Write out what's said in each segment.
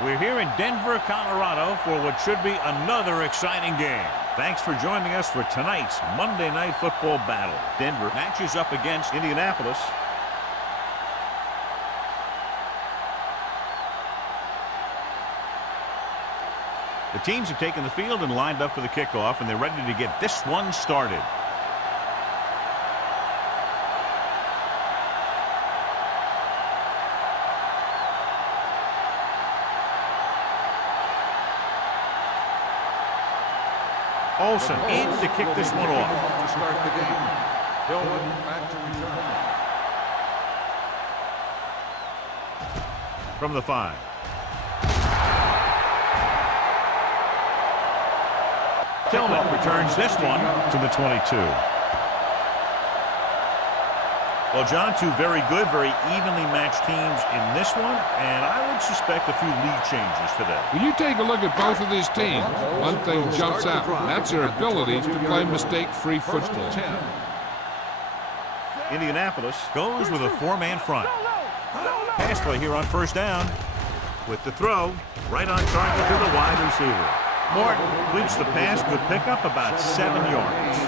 We're here in Denver, Colorado for what should be another exciting game. Thanks for joining us for tonight's Monday Night Football battle. Denver matches up against Indianapolis. The teams have taken the field and lined up for the kickoff, and they're ready to get this one started. Olsen in to kick this one off. To start the game. Hillman back to return. From the 5. Tillman returns this one to the 22. Well, John, two very good, very evenly matched teams in this one, and I would suspect a few lead changes today. When you take a look at both of these teams, one thing jumps out. That's their ability to play mistake-free football. Indianapolis goes with a 4-man front. Pass play here on first down. With the throw, right on target to the wide receiver. Morton completes the pass, good pickup, about 7 yards.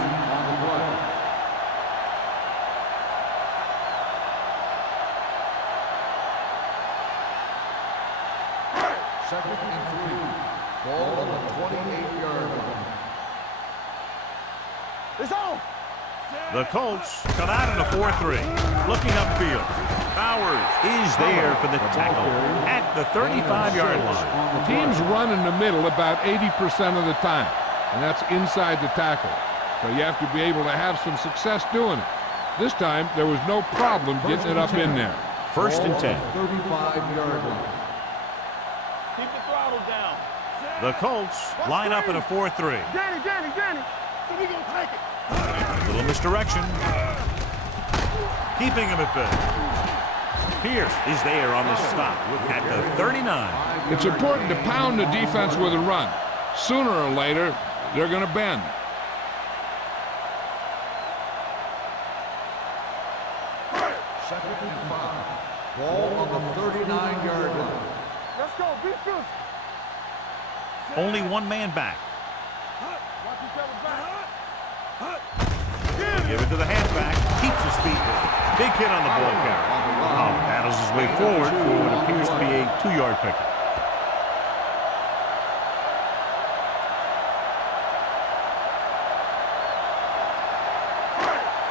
Second and 3. Ball on the 28-yard line. It's on. The Colts come out in a 4-3. Looking upfield. Bowers is there for the tackle at the 35-yard line. The teams run in the middle about 80% of the time, and that's inside the tackle. So you have to be able to have some success doing it. This time, there was no problem getting it up in there. First and 10. 35-yard line. Keep the throttle down. The Colts line up in a 4-3. Danny. So we gonna take it. A little misdirection. Keeping him at bay. Pierce is there on the stop at the 39. It's important to pound the defense with a run. Sooner or later, they're going to bend. Second and 5. Ball on the 39-yard line. Let's go. Beat this. Only one man back. Watch each other back. Give it to the halfback. Keeps his feet with it. Big hit on the ball carrier. Battles his way forward for what appears to be a 2-yard pickup.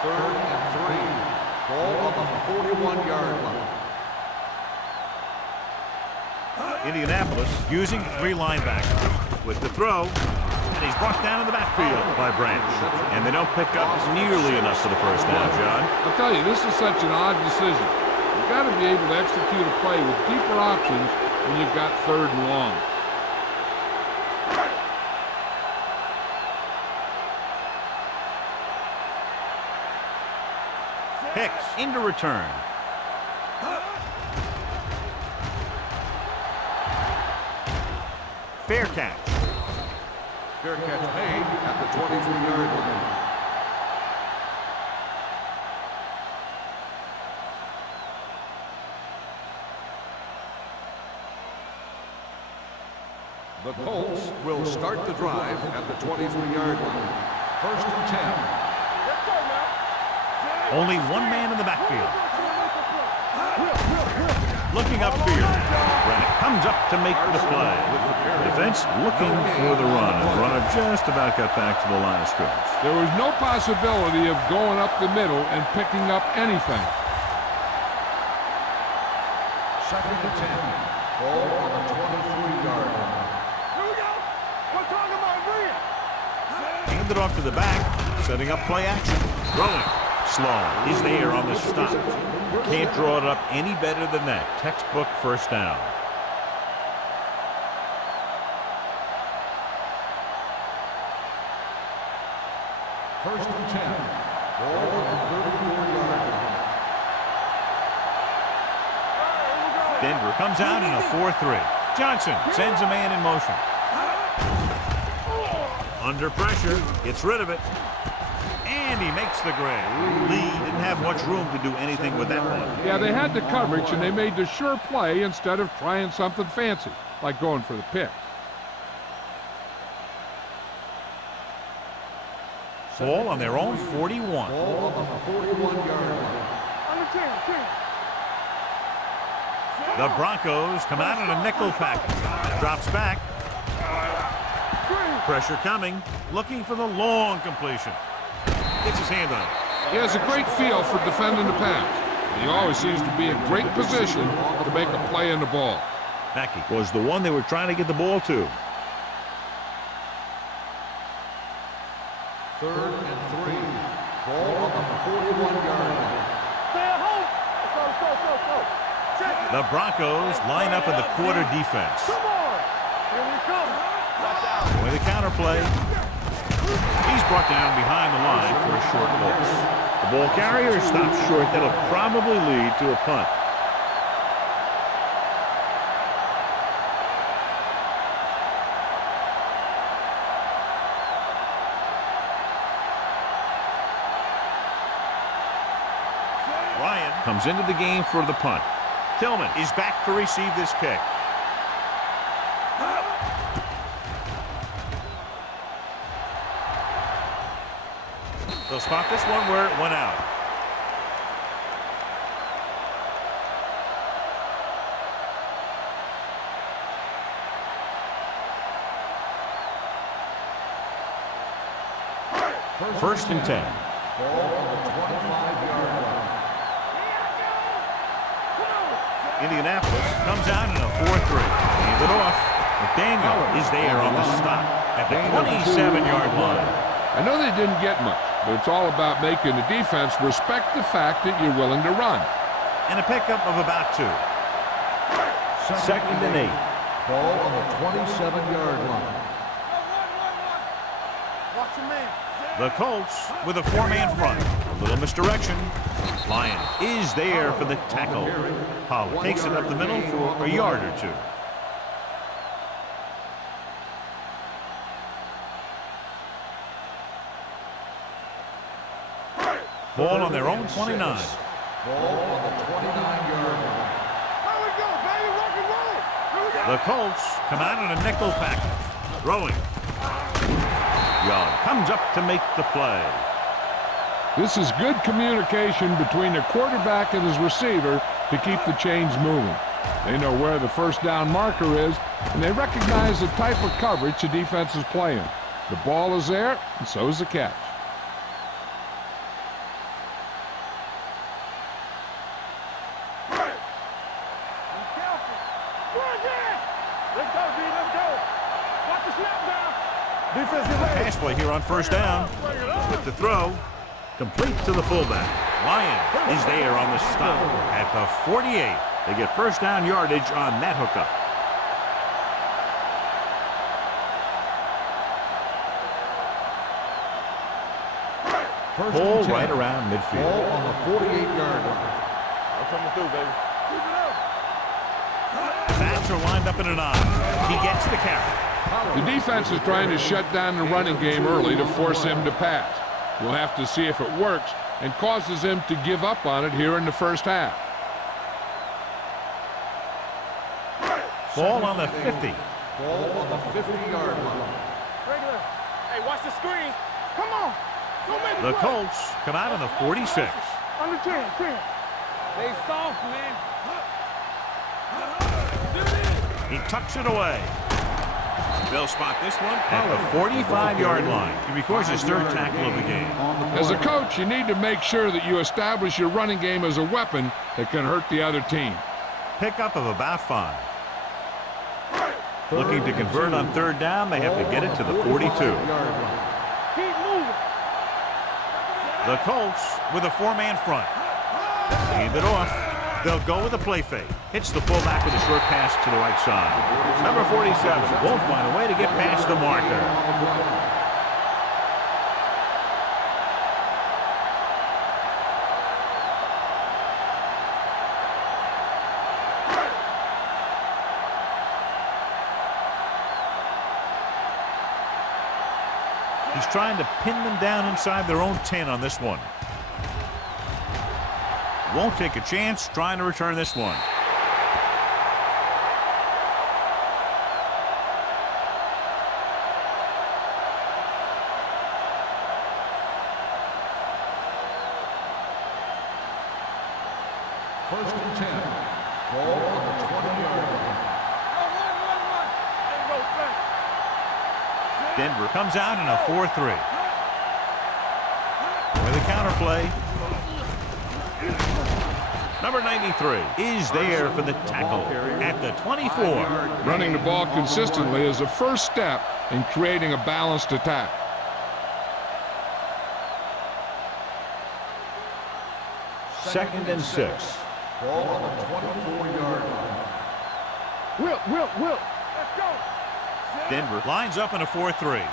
Third and 3. Ball on the 41-yard line. Indianapolis using 3 linebackers. With the throw, and he's brought down in the backfield by Branch. And they don't pick up nearly enough for the first down, John. I'll tell you, this is such an odd decision. You've got to be able to execute a play with deeper options when you've got 3rd and long. Hicks into return. Fair catch. Fair catch made at the 23-yard line. The Colts will start the drive at the 23-yard line. First and 10. Let's go, man. Only one man in the backfield. Looking upfield. Brennan comes up to make the play. Defense looking for the run. And the runner just about got back to the line of scrimmage. There was no possibility of going up the middle and picking up anything. Second and 10. Ball on the 23-yard line. Here we go. We're talking about Rhea. Handed off to the back. Setting up play action. Throwing. Sloan is there on the stop. Can't draw it up any better than that. Textbook first down. First and 10. Ball on the 34-yard line. Denver comes out in a 4-3. Johnson sends a man in motion. Under pressure, gets rid of it. And he makes the grab. Lee didn't have much room to do anything with that one. Yeah, they had the coverage, and they made the sure play instead of trying something fancy. like going for the pick. Ball on their own 41. Ball on the 41-yard line. Under 10. The Broncos come out in a nickel package. Drops back. Pressure coming. Looking for the long completion. Gets his hand on it. He has a great feel for defending the pass. And he always seems to be in great position to make a play in the ball. Mackey was the one they were trying to get the ball to. 3rd and 3. Ball on the 41-yard line. Stay at home. Let's go. Check it. The Broncos line up in the quarter defense. Come on. Here we come. With the counter play. He's brought down behind the line for a short loss. The ball carrier stops short. That'll probably lead to a punt. Ryan comes into the game for the punt. Tillman is back to receive this kick. They'll spot this one where it went out. First and 10. Ball on the 25-yard line. Indianapolis comes out in a 4-3. Hand it off. McDaniel is there on the stop at the 27-yard line. I know they didn't get much, but it's all about making the defense respect the fact that you're willing to run. And a pickup of about 2. Second and 8. Ball on the 27-yard line. Watch your man. The Colts with a 4-man front. A little misdirection. Lyon is there for the tackle. Pollard takes it up the middle for a yard or 2. Ball on their own 29. Ball on the 29-yard line. Here we go, baby. Rock and roll. Here we go. The Colts come out in a nickel package. Throwing. Young comes up to make the play. This is good communication between the quarterback and his receiver to keep the chains moving. They know where the first down marker is, and they recognize the type of coverage the defense is playing. The ball is there, and so is the catch. Pass play here on first down. With the throw, complete to the fullback. Lyon is there on the stop at the 48. They get first down yardage on that hookup. Ball right around midfield. Ball on the 48-yard line. I'm coming through, baby. Keep it up. Bats are lined up in an eye. He gets the carry. The defense is trying to shut down the running game early to force him to pass. We'll have to see if it works and causes him to give up on it here in the first half. Ball on the 50. Ball on the 50-yard line. Regular. Hey, watch the screen. Come on. Don't make The a play. Colts come out in the 46. Under 10. Stay soft, man. He tucks it away. They'll spot this one at the 45-yard line. He records his 3rd tackle of the game. As a coach, you need to make sure that you establish your running game as a weapon that can hurt the other team. Pickup of about 5. Looking to convert on 3rd down, they have to get it to the 42. Keep moving. The Colts with a 4-man front. Hand it off. They'll go with a play fake. Hits the fullback with a short pass to the right side. Number 47 won't find a way to get past the marker. He's trying to pin them down inside their own 10 on this one. Won't take a chance trying to return this one. Denver comes out in a 4-3. With a counter play. Number 93 is there for the tackle at the 24. Running the ball consistently is a first step in creating a balanced attack. Second and 6. Ball on the 24-yard line. Will. Let's go. Denver lines up in a 4-3. Hand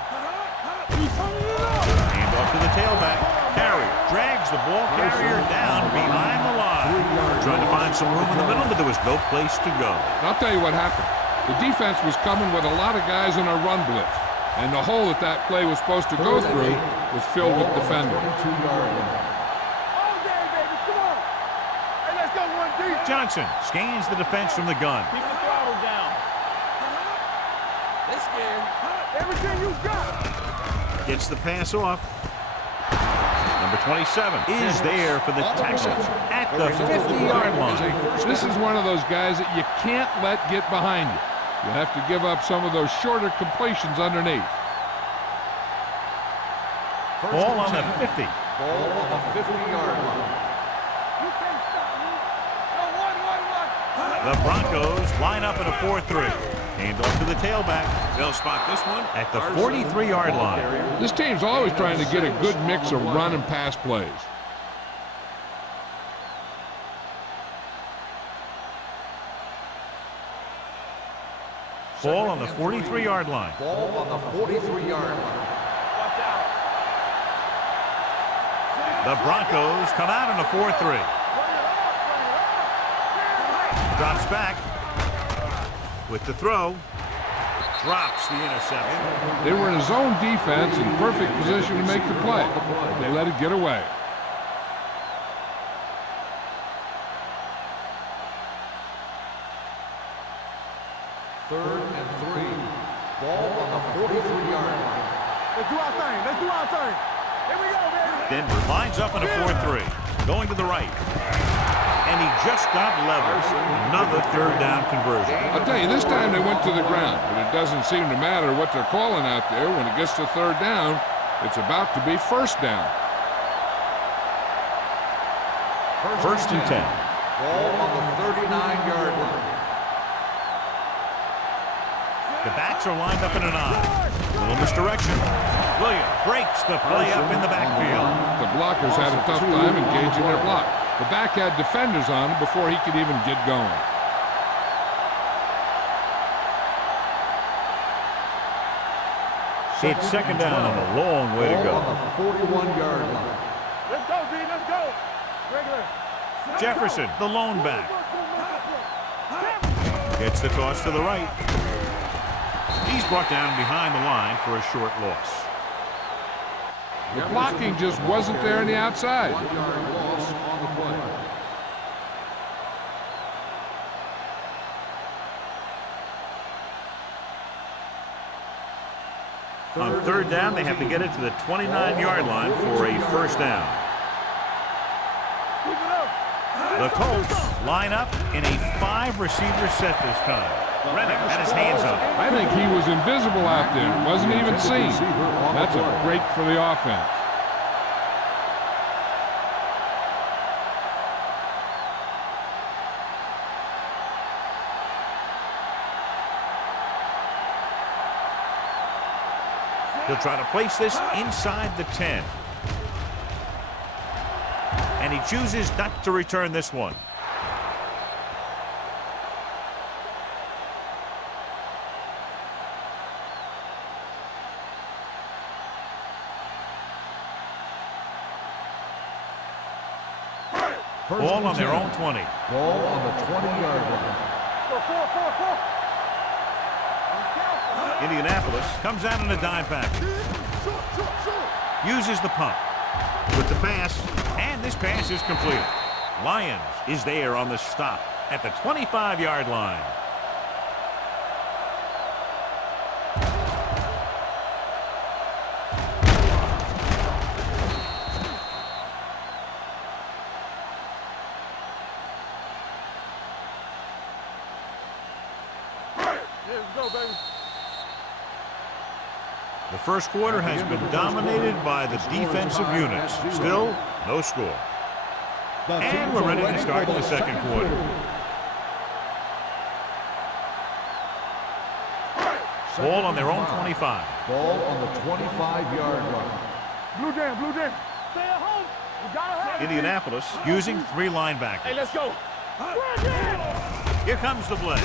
off to the tailback. Carrier drags the ball carrier down behind the line. Trying to find some room in the middle, but there was no place to go. I'll tell you what happened. The defense was coming with a lot of guys in a run blitz, and the hole that play was supposed to go through was filled with defenders. Johnson scans the defense from the gun. Keep the throttle down. They're scared. Everything you got. Gets the pass off. Number 27 is there for the tackle at the 50-yard line. This is one of those guys that you can't let get behind you. You have to give up some of those shorter completions underneath. Ball on the 50. Ball on the 50-yard line. You can't stop me. No, one. The Broncos line up in a 4-3. Hand off to the tailback. They'll spot this one at the 43-yard line. This team's always trying to get a good mix of run and pass plays. Ball on the 43-yard line. Ball on the 43-yard line. Watch out. The Broncos come out in a 4-3. Drops back with the throw. Drops the interception. They were in a zone defense in perfect position to make the play. They let it get away. Third and 3. Ball on the 43-yard line. Let's do our thing. Here we go, baby. Denver lines up in a 4-3. Going to the right. And he just got level. Another third down conversion. I'll tell you, this time they went to the ground, but it doesn't seem to matter what they're calling out there. When it gets to third down, it's about to be first down. First and 10. Ball on the 39-yard line. The backs are lined up in an I. Little misdirection. Williams breaks the play up in the backfield. The blockers had a tough time engaging their block. The back had defenders on him before he could even get going. It's second down and a long way to Ball go. on the 41-yard line. Let's go, D. Let's go. Regular. Jefferson, the lone back. Gets the toss to the right. He's brought down behind the line for a short loss. The blocking just wasn't there on the outside. 1-yard loss on the play. On third down, they have to get it to the 29-yard line for a first down. The Colts line up in a 5-receiver set this time. Rennick had his hands up. I think he was invisible out there. Wasn't even seen. That's a break for the offense. He'll try to place this inside the 10. And he chooses not to return this one. Ball on their own 20. Ball on the 20-yard line. Indianapolis comes out in a dime package. Uses the pump with the pass, and this pass is completed. Lyons is there on the stop at the 25-yard line. The first quarter has been dominated by the defensive units. Still, no score. And we're ready to start the second quarter. Ball on their own 25. Ball on the 25-yard line. Blue Jam, Blue Jam. Stay at home. You gotta have Indianapolis using 3 linebackers. Hey, let's go. Here comes the blitz.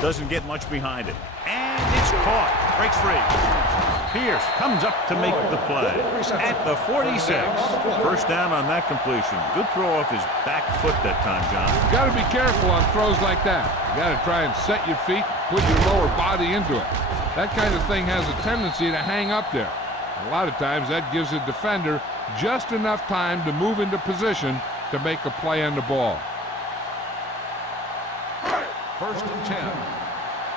Doesn't get much behind it. And it's caught. Breaks free. Pierce comes up to make the play. At the 46. First down on that completion. Good throw off his back foot that time, John. You got to be careful on throws like that. You got to try and set your feet, put your lower body into it. That kind of thing has a tendency to hang up there. A lot of times that gives a defender just enough time to move into position to make a play on the ball. First and 10.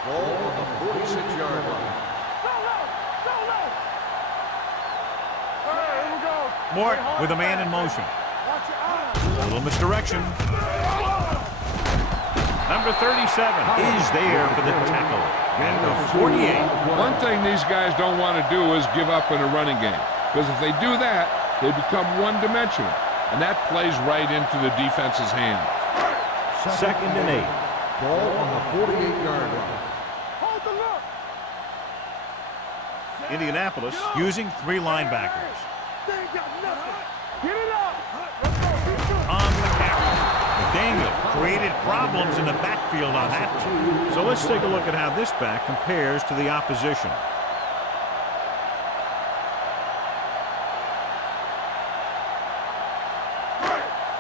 Ball on the 46-yard line. Mort with a man in motion. A little misdirection. Number 37 is there for the tackle. And the 48. One thing these guys don't want to do is give up in a running game. Because if they do that, they become one-dimensional. And that plays right into the defense's hand. Second and 8. Ball on the 48-yard line. Hold the look. Indianapolis using 3 linebackers. They ain't got nothing. Get it up. On the carry. McDaniel created problems in the backfield on that one. So let's take a look at how this back compares to the opposition.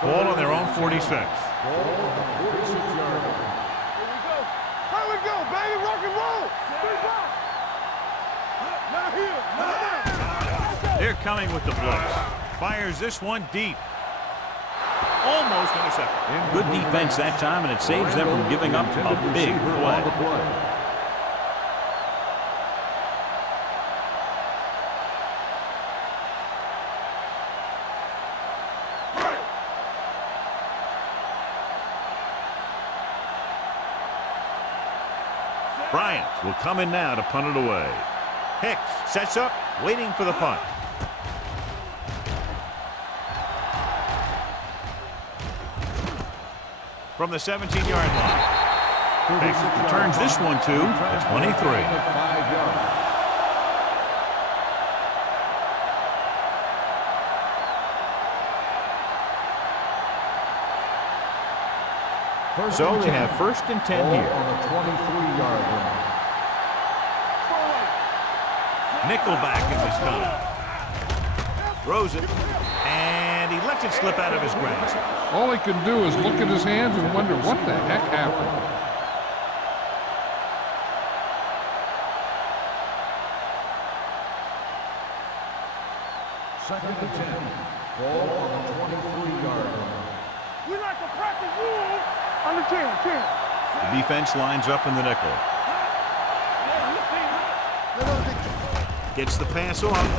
Ball on their own 46. Ball on the 46-yard line. Here we go. Here we go, baby. Rock and roll. Big box. Now here. Now there. They're coming with the blitz. Fires this one deep. Almost intercepted. Good defense that time, and it saves them from giving up a big play. Bryant will come in now to punt it away. Hicks sets up, waiting for the punt. From the 17-yard line. Hicks returns this one to the 23. So they have first and 10 here. On the 23-yard line. Nickelback in this time. Throws it, and he lets it slip out of his grasp. All he can do is look at his hands and wonder what the heck happened. Second and 10. Ball on the 23-yard line. We like to practice rules on the 10. The defense lines up in the nickel. Gets the pass off.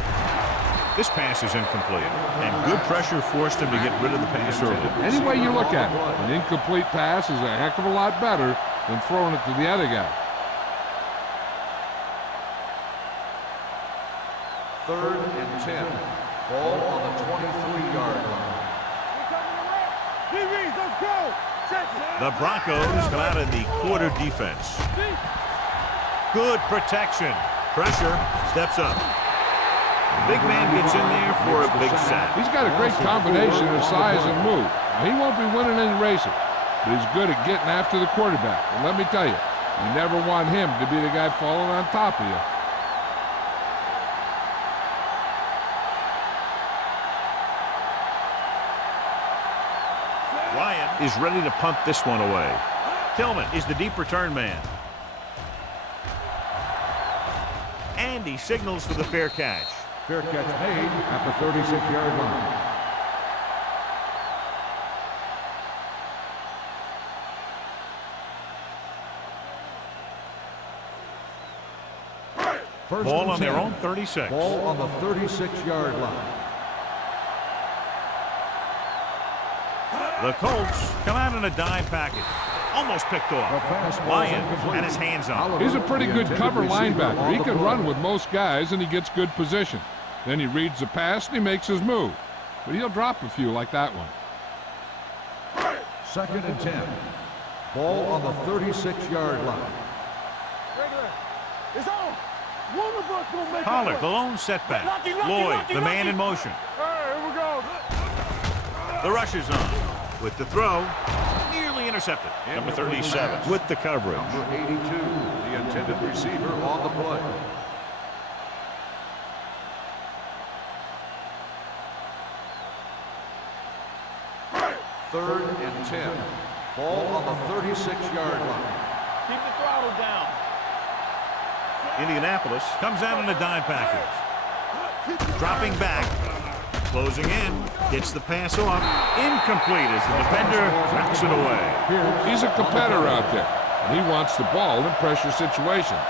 This pass is incomplete. And good pressure forced him to get rid of the pass early. Any way you look at it, an incomplete pass is a heck of a lot better than throwing it to the other guy. Third and 10. Ball on the 23-yard line. DBs, let's go. The Broncos come out in the quarter defense. Good protection. Pressure, steps up. Big man gets in there for a big sack. He's got a great combination of size and move. Now, he won't be winning any races, but he's good at getting after the quarterback. And let me tell you, you never want him to be the guy falling on top of you. Ryan is ready to punt this one away. Tillman is the deep return man. And he signals for the fair catch. Fair catch made at the 36-yard line. Ball on their own 36. Ball on the 36-yard line. The Colts come out in a dime package. Almost picked off. Lyons had his hands on. He's a pretty good cover linebacker. He can run with most guys, and he gets good position. Then he reads the pass, and he makes his move. But he'll drop a few like that one. 2nd and 10. Ball on the 36-yard line. It's on. One of us gonna make Pollard, the lone setback. Lloyd, the man in motion. Here we go. The rush is on. With the throw, nearly intercepted. Number 37 with the coverage. Number 82, the intended receiver on the play. Third and 10. Ball on the 36-yard line. Keep the throttle down. Indianapolis comes out in a dime package. Dropping back. Closing in. Gets the pass off. Incomplete as the defender knocks it away. He's a competitor out there, and he wants the ball in pressure situations.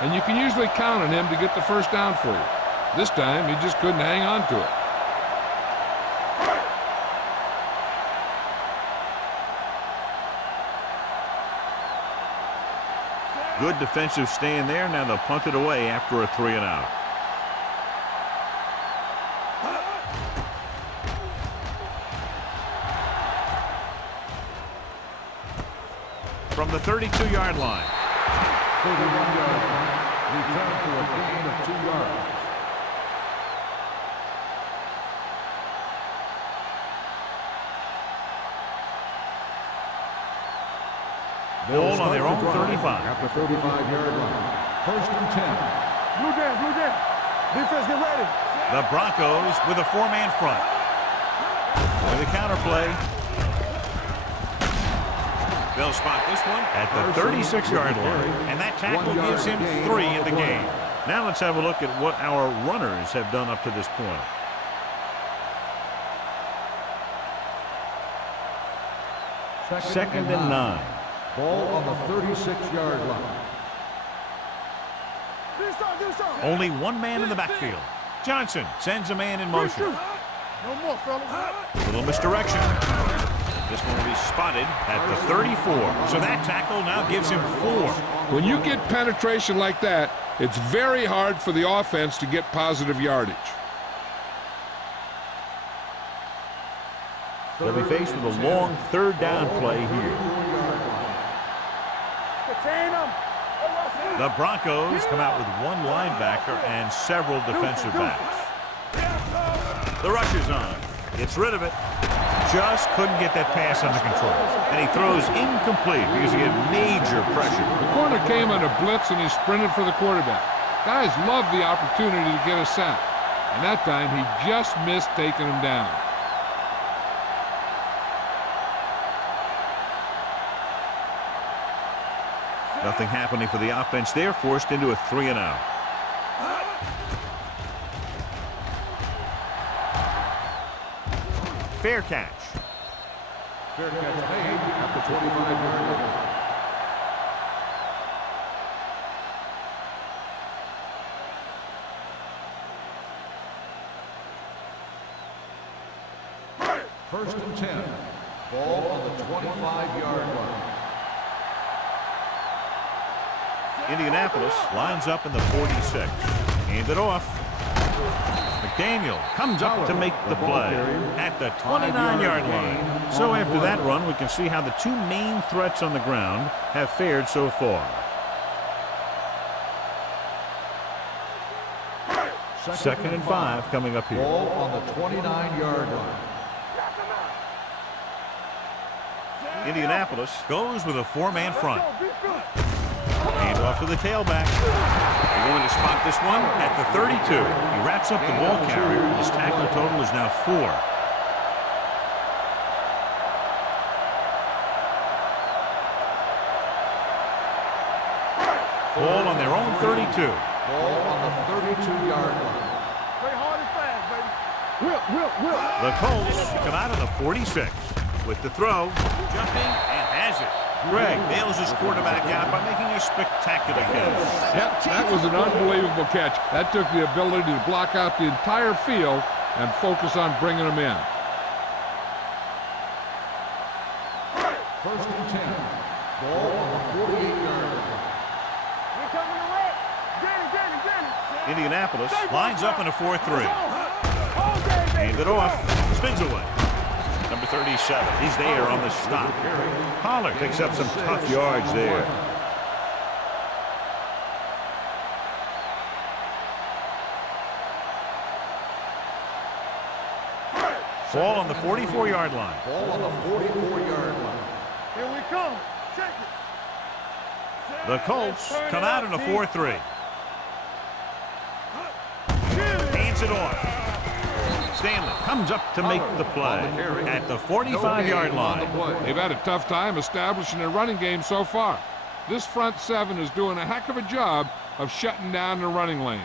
And you can usually count on him to get the first down for you. This time, he just couldn't hang on to it. Good defensive stand there. Now they'll punt it away after a 3-and-out. From the 32-yard line. 31-yard line. Return to a gain of 2 yards. Ball on their own 35. At the 35-yard line. 1st and 10. Blue down, blue down. Defense, get ready. The Broncos with a 4-man front. With a counter play. They'll spot this one at the 36-yard line. And that tackle gives him 3 in the game. Now let's have a look at what our runners have done up to this point. Second and 9. Ball on the 36-yard line. Only one man in the backfield. Johnson sends a man in motion. No more, fellas. A little misdirection. This one will be spotted at the 34. So that tackle now gives him 4. When you get penetration like that, it's very hard for the offense to get positive yardage. They'll be faced with a long 3rd down play here. The Broncos come out with one linebacker and several defensive backs. The rush is on. Gets rid of it. Just couldn't get that pass under control. And he throws incomplete because he had major pressure. The corner came on a blitz and he sprinted for the quarterback. Guys love the opportunity to get a sack. And that time he just missed taking him down. Nothing happening for the offense there, forced into a 3-and-out. Fair catch. Fair catch made at the 25-yard line. First and 10. Ball on the 25-yard line. Indianapolis lines up in the 46. Hand it off. McDaniel comes up to make the play at the 29-yard line. So after that run, we can see how the 2 main threats on the ground have fared so far. 2nd and 5 coming up here. Ball on the 29-yard line. Indianapolis goes with a 4-man front. Hand off to the tailback. They're going to spot this one at the 32. He wraps up the ball carrier. His tackle total is now 4. Ball on their own 32. Ball on the 32-yard line. Play hard and fast, baby. Whip. The Colts come out of the 46 with the throw. Jumping and has it. Greg nails his quarterback out by making a spectacular catch. Yep, that was an unbelievable catch. That took the ability to block out the entire field and focus on bringing them in. First and 10. Indianapolis lines up in a 4-3. Hand it off. Spins away. Number 37. He's there on the stop. Pollard picks up some tough yards there. Ball on the 44-yard line. Ball on the 44-yard line. Here we come. Check it. The Colts come out in a 4-3. Hands it off. Stanley comes up to make the play at the 45-yard line. They've had a tough time establishing their running game so far. This front seven is doing a heck of a job of shutting down the running lanes.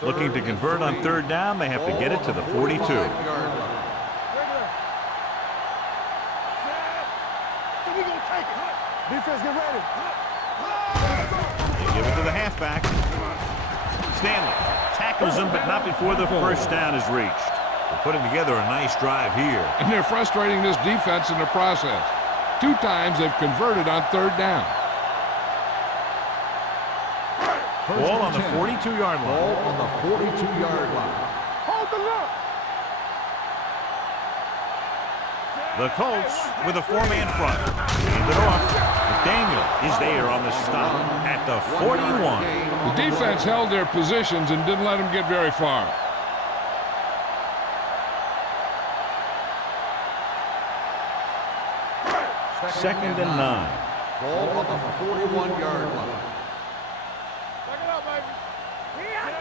Looking to convert on third down, they have to get it to the 42. So we gonna take it. Defense, get ready. They give it to the halfback. Stanley tackles him, but not before the first down is reached. They're putting together a nice drive here. And they're frustrating this defense in the process. 2 times they've converted on third down. Ball on the 42-yard Ball line. on the 42-yard line. Hold the look. The Colts with a 4-man front. Hand it off. McDaniel is there on the stop at the 41. The defense held their positions and didn't let them get very far. Second and 9. Ball on the 41-yard line. Check it out, baby.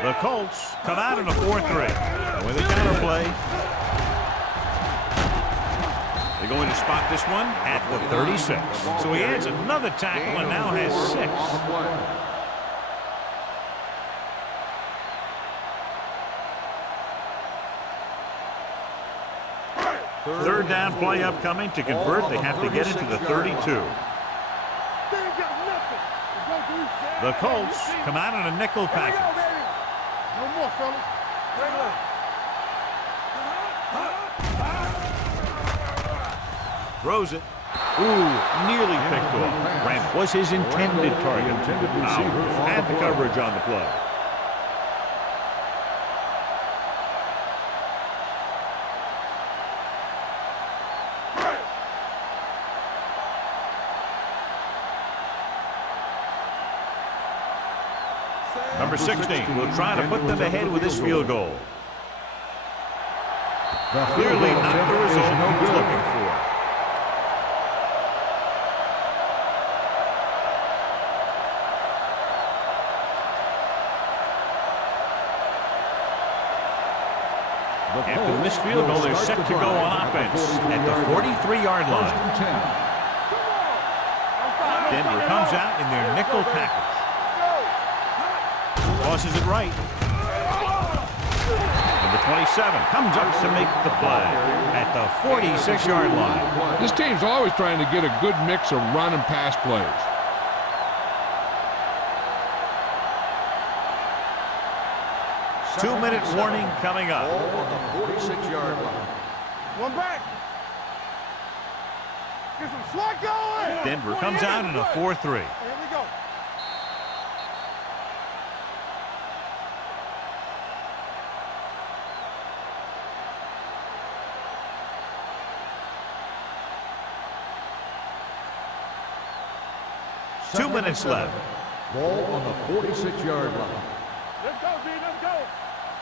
The Colts come out in a 4-3. And with a counter play, they're going to spot this one at the 36. So he adds another tackle and now has 6. Third down play upcoming. To convert, they have to get it to the 32. The Colts come out in a nickel package. No more, fellas. Throws it. Ooh, nearly picked off. Grant was his intended target. Had the coverage on the play. Number 16 will try to put them ahead with this field goal. Clearly not the result he was looking for. After the missed field goal, they're set to go on offense at the 43-yard line. Denver comes out in their nickel package. Tosses it right. Number 27 comes up to make the play at the 46-yard line. This team's always trying to get a good mix of run and pass plays. Two-minute warning coming up. Ball on the 46-yard line. One back. Get some swat going. Denver comes out in a 4-3. Here we go. Two minutes left. Ball on the 46-yard line. Let's go, D. Let's go.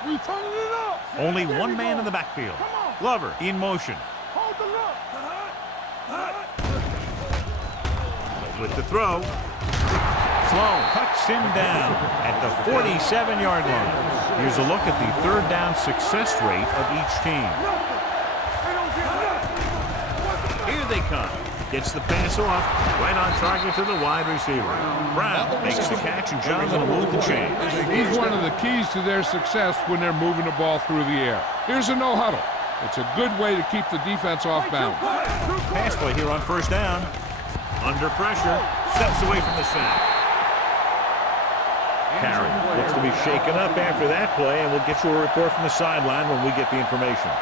We turning it up. Only one man in the backfield. Glover in motion. Hold the look. With the throw. Sloan cuts him down at the 47-yard line. Here's a look at the third down success rate of each team. Here they come. Gets the pass off. Right on target to the wide receiver. Brown makes the catch, and John's going to move the chain. He's one of the keys to their success when they're moving the ball through the air. Here's a no huddle. It's a good way to keep the defense off balance. Pass play here on first down. Under pressure. Steps away from the sack. Carey looks to be shaken up after that play, and we'll get you a report from the sideline when we get the information.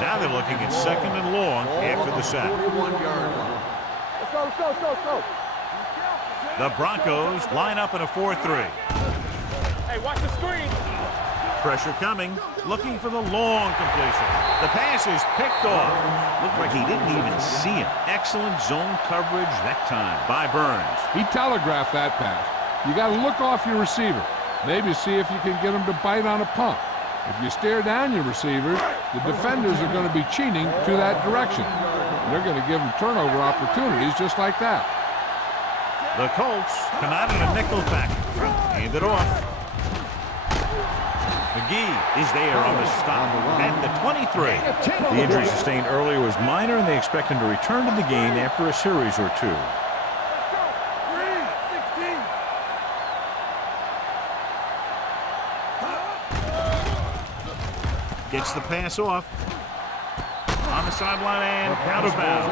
Now they're looking at second and long after the sack. 41-yard line. Let's go. The Broncos line up in a 4-3. Hey, watch the screen. Pressure coming, looking for the long completion. The pass is picked off. Looked like he didn't even see him. Excellent zone coverage that time by Burns. He telegraphed that pass. You got to look off your receiver. Maybe see if you can get him to bite on a pump. If you stare down your receivers, the defenders are going to be cheating to that direction. And they're going to give them turnover opportunities just like that. The Colts come out in a nickel package. Hand it off. McGee is there on the stop at the 23. The injury sustained earlier was minor, and they expect him to return to the game after a series or two. Gets the pass off. On the sideline and out of bounds.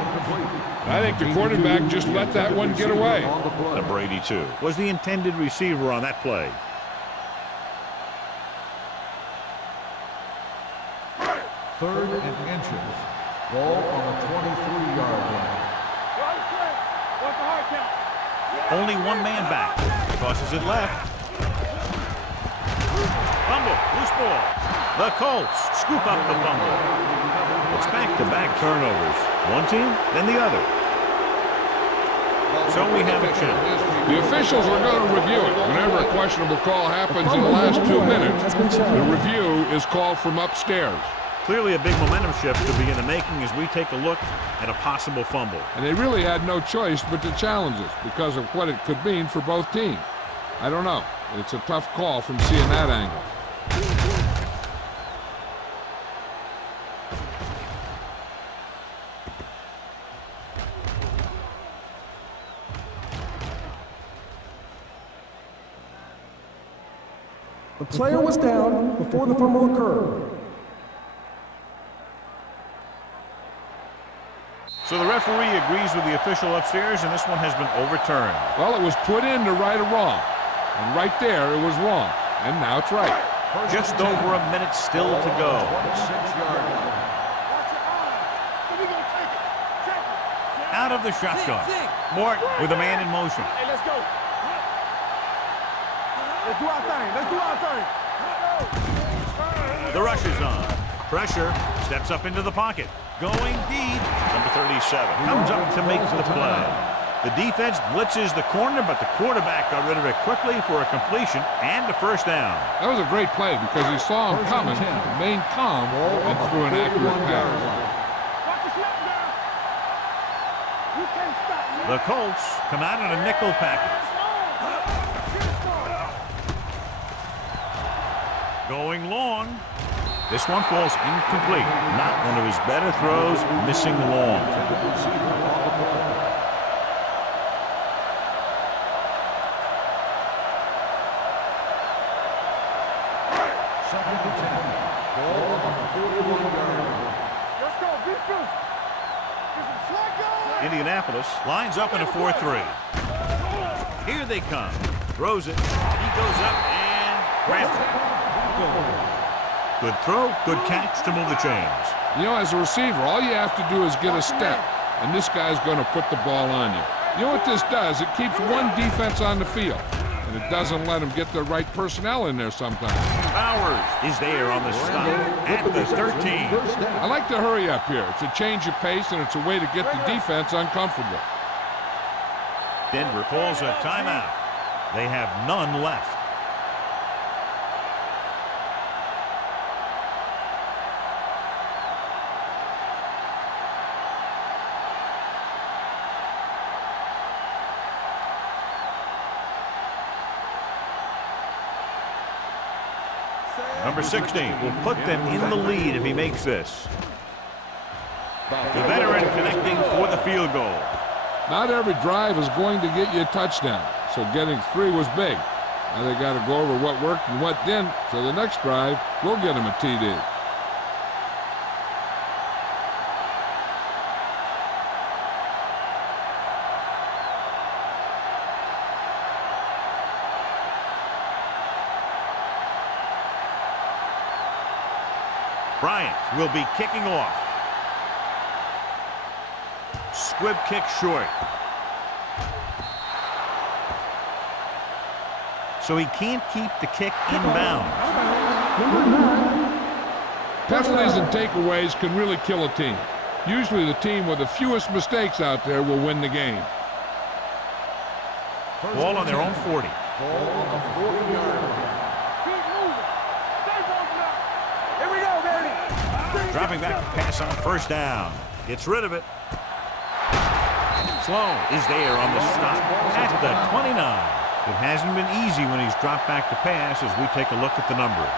I think the quarterback just let that one get away. And Brady, too, was the intended receiver on that play. Third and inches. Ball on the 23-yard line. Only one man back. Crosses it left. Fumble. Loose ball. The Colts scoop up the fumble. It's back-to-back turnovers. One team, then the other. So we have a chance. The officials are going to review it. Whenever a questionable call happens in the last 2 minutes, the review is called from upstairs. Clearly a big momentum shift to be in the making as we take a look at a possible fumble. And they really had no choice but to challenge it because of what it could mean for both teams. I don't know. It's a tough call from seeing that angle. The player was down before the fumble occurred. So the referee agrees with the official upstairs, and this one has been overturned. Well, it was put in to right a wrong. And right there, it was wrong. And now it's right. Just over a minute still to go. 26-yard line. Out of the shotgun. Morton with a man in motion. Hey, let's go. Let's do our thing. The rush is on. Pressure. Steps up into the pocket. Going deep. Number 37 comes up to make the play. The defense blitzes the corner, but the quarterback got rid of it quickly for a completion and a first down. That was a great play because he saw him coming, remained calm, and threw an accurate pass. The Colts come out in a nickel package. Going long. This one falls incomplete. Not one of his better throws, missing long. Second and 10. Ball on the 41-yard line. Let's go, defense. Indianapolis lines up in a 4-3. Here they come. Throws it. He goes up and grabs it. Good throw, good catch to move the chains. You know, as a receiver, all you have to do is get a step, and this guy's going to put the ball on you. You know what this does? It keeps one defense on the field, and it doesn't let them get the right personnel in there sometimes. Powers is there on the stop at the 13. I like to hurry up here. It's a change of pace, and it's a way to get the defense uncomfortable. Denver calls a timeout. They have none left. Number 16 will put them in the lead if he makes this. The veteran connecting for the field goal. Not every drive is going to get you a touchdown, so getting 3 was big. Now they got to go over what worked and what didn't, so the next drive will get them a TD. Bryant will be kicking off. Squib kick short. So he can't keep the kick in bounds. Penalties and takeaways can really kill a team. Usually the team with the fewest mistakes out there will win the game. Ball on their own 40. Ball on the 40-yard line. Keep moving. Stay walking out. Here we go, baby. Dropping back to pass on first down. Gets rid of it. Sloan is there on the stop at the 29. It hasn't been easy when he's dropped back to pass as we take a look at the numbers.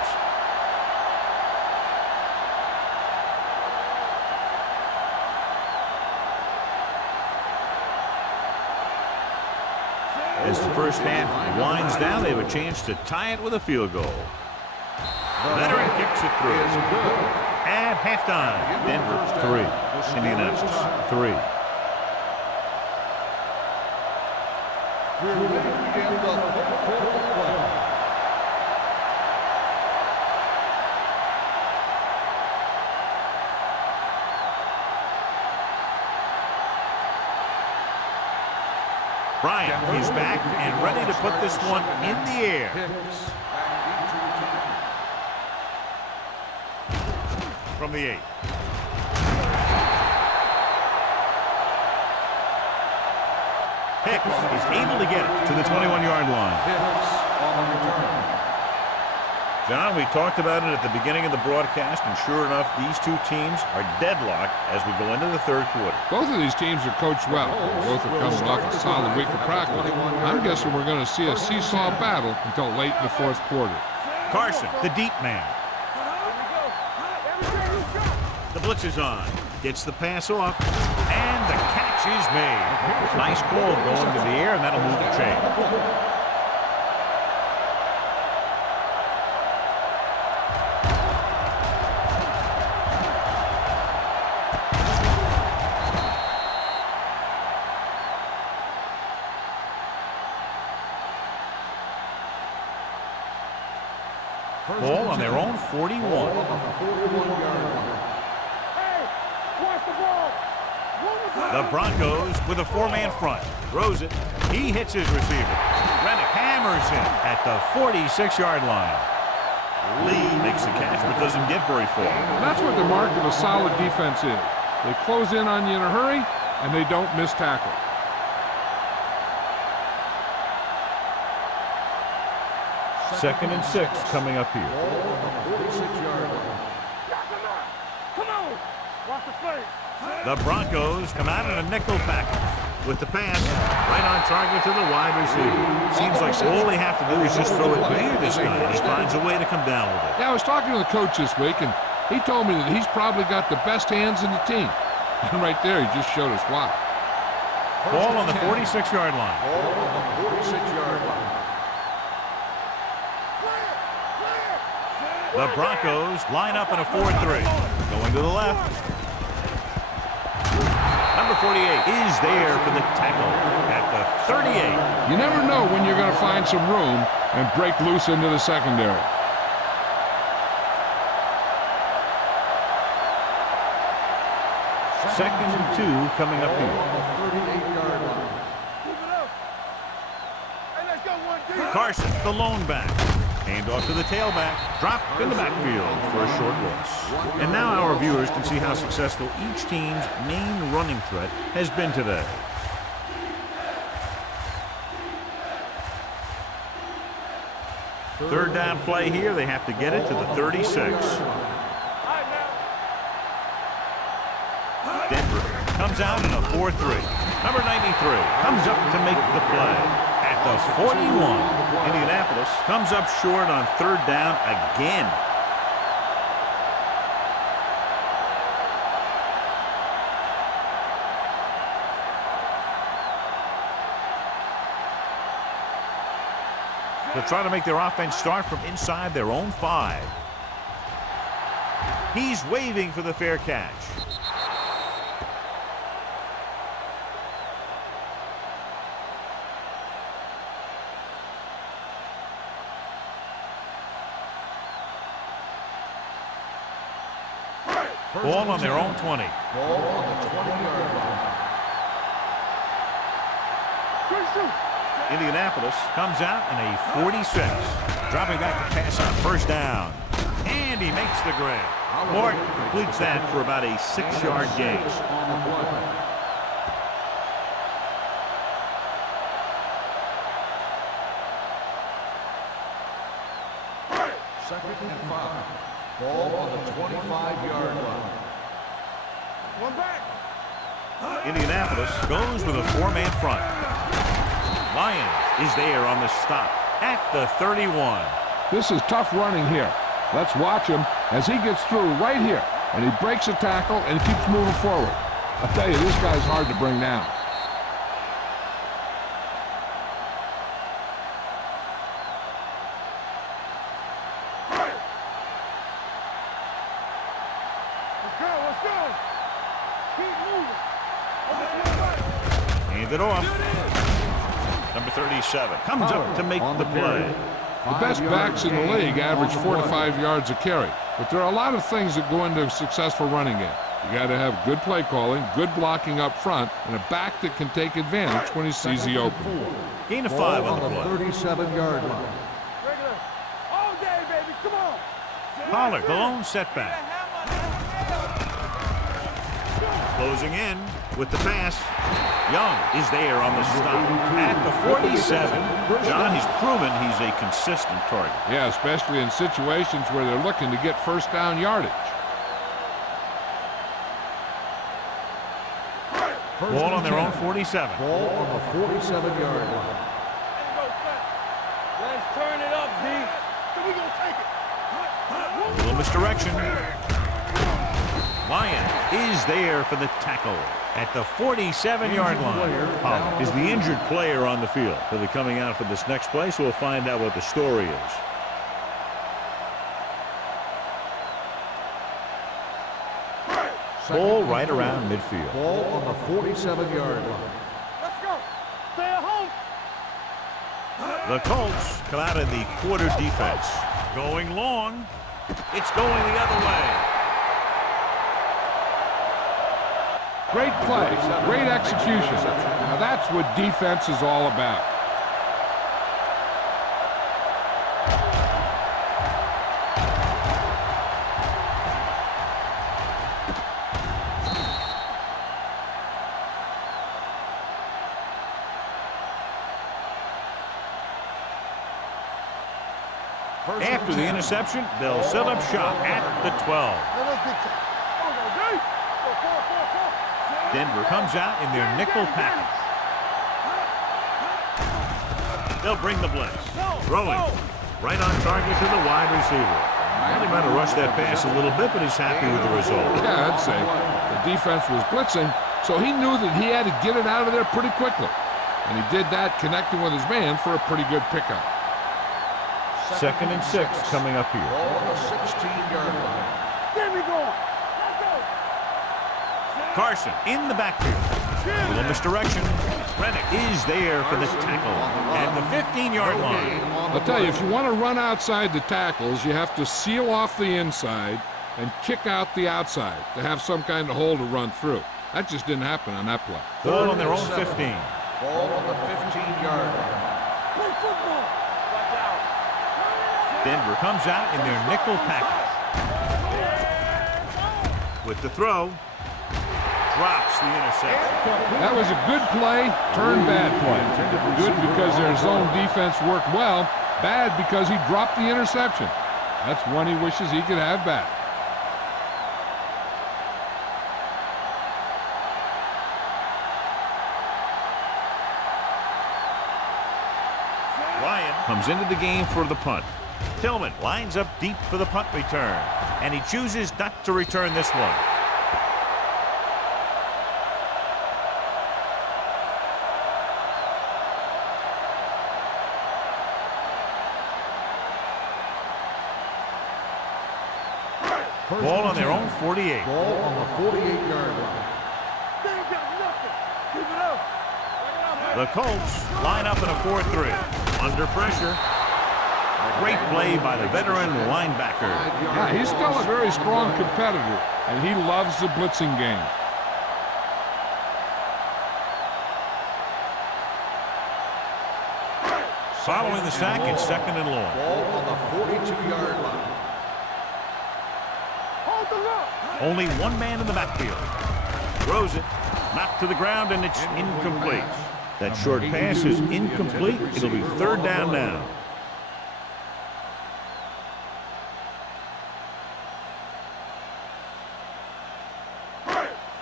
As the first half winds down, they have a chance to tie it with a field goal. Veteran kicks it through. At halftime, Denver 3, Indianapolis 3. We're ready to begin the fourth quarter of play. Bryant is back and ready to put this one in the air. From the 8. Hicks is able to get it to the 21-yard line. John, we talked about it at the beginning of the broadcast, and sure enough, these two teams are deadlocked as we go into the third quarter. Both of these teams are coached well. Both are coming off a solid week of practice. I'm guessing we're going to see a seesaw battle until late in the fourth quarter. Carson, the deep man. The blitz is on. Gets the pass off, and the catch is made. Nice call going to the air, and that'll move the chain. Ball on their own 41. The Broncos with a four-man front. Throws it. He hits his receiver. Rennick hammers him at the 46-yard line. Lee makes the catch but doesn't get very far. That's what the mark of a solid defense is. They close in on you in a hurry, and they don't miss tackle. Second and 6 coming up here. Come on. Watch the play. The Broncos come out in a nickel package with the pass right on target to the wide receiver. Seems like all they have to do is just throw it bigger this time. He finds a way to come down with it. Yeah, I was talking to the coach this week, and he told me that he's probably got the best hands in the team. And right there, he just showed us why. Ball on the 46-yard line. Ball on the 46-yard line. The Broncos line up in a 4-3. Going to the left. Number 48 is there for the tackle at the 38. You never know when you're going to find some room and break loose into the secondary. Second and 2 coming up here. 38-yard line. Hey, let's go one deep. Carson, the lone back. Hand off to the tailback. Drop in the backfield for a short loss. And now our viewers can see how successful each team's main running threat has been today. Third down play here. They have to get it to the 36. Denver comes out in a 4-3. Number 93 comes up to make the play at the 41. Indianapolis comes up short on third down again. They'll try to make their offense start from inside their own 5. He's waving for the fair catch. Ball on their own 20. Ball on the 20-yard line. Indianapolis comes out in a 46. Dropping back to pass on first down. And he makes the grab. Morton completes that for about a 6-yard gain. Second and 5. Ball on the 25-yard line. One back. Indianapolis goes with a 4-man front. Lions is there on the stop at the 31. This is tough running here. Let's watch him as he gets through right here. And he breaks a tackle and keeps moving forward. I tell you, this guy's hard to bring down. Let's go. Keep moving. Hand it off. Number 37 comes up to make the play. The best backs in the league average 4 to 5 yards a carry. But there are a lot of things that go into a successful running game. You got to have good play calling, good blocking up front, and a back that can take advantage when he sees the opening. Gain of 5 on the play. 37-yard line. Regular. All day, baby. Come on. Pollard, the lone setback. Closing in with the pass. Young is there on the stop at the 47. John, he's proven he's a consistent target. Yeah, especially in situations where they're looking to get first down yardage. Ball on their own 47. Ball on the 47-yard line. Let's turn it up, D. So we gonna take it. A little misdirection. Lion is there for the tackle at the 47-yard line. Pollard is the injured player on the field. He'll be coming out for this next play, so we'll find out what the story is. Ball right around midfield. Ball on the 47-yard line. Let's go. Stay at home. The Colts come out in the quarter defense. Going long. It's going the other way. Great play, great execution. Now that's what defense is all about. After the interception, they'll set up shop at the 12. Denver comes out in their nickel package. They'll bring the blitz. Throwing right on target to the wide receiver. He might have rushed that pass a little bit, but he's happy with the result. Yeah, I'd say the defense was blitzing, so he knew that he had to get it out of there pretty quickly. And he did that connecting with his man for a pretty good pickup. 2nd and 6 coming up here. Ball on the 16-yard line. Get me going. Carson in the backfield. A little misdirection. Rennick is there for the tackle at the 15-yard line. I'll tell you, if you want to run outside the tackles, you have to seal off the inside and kick out the outside to have some kind of hole to run through. That just didn't happen on that play. Ball on their own 15. Ball on the 15-yard line. Play football. Watch out. Denver comes out in their nickel package. With the throw. Drops the interception. That was a good play, turned bad play. Good because their zone defense worked well. Bad because he dropped the interception. That's one he wishes he could have back. Ryan comes into the game for the punt. Tillman lines up deep for the punt return. And he chooses not to return this one. Ball on their own 48. Ball on the 48-yard line. They ain't got nothing. Keep it up. The Colts line up in a 4-3. Under pressure. Great play by the veteran linebacker. Yeah, he's still a very strong competitor, and he loves the blitzing game. Following the sack, it's 2nd and long. Ball on the 42-yard line. Hold the look. Only one man in the backfield. Throws it, knocked to the ground, and it's incomplete. That short pass is incomplete. It'll be 3rd down now.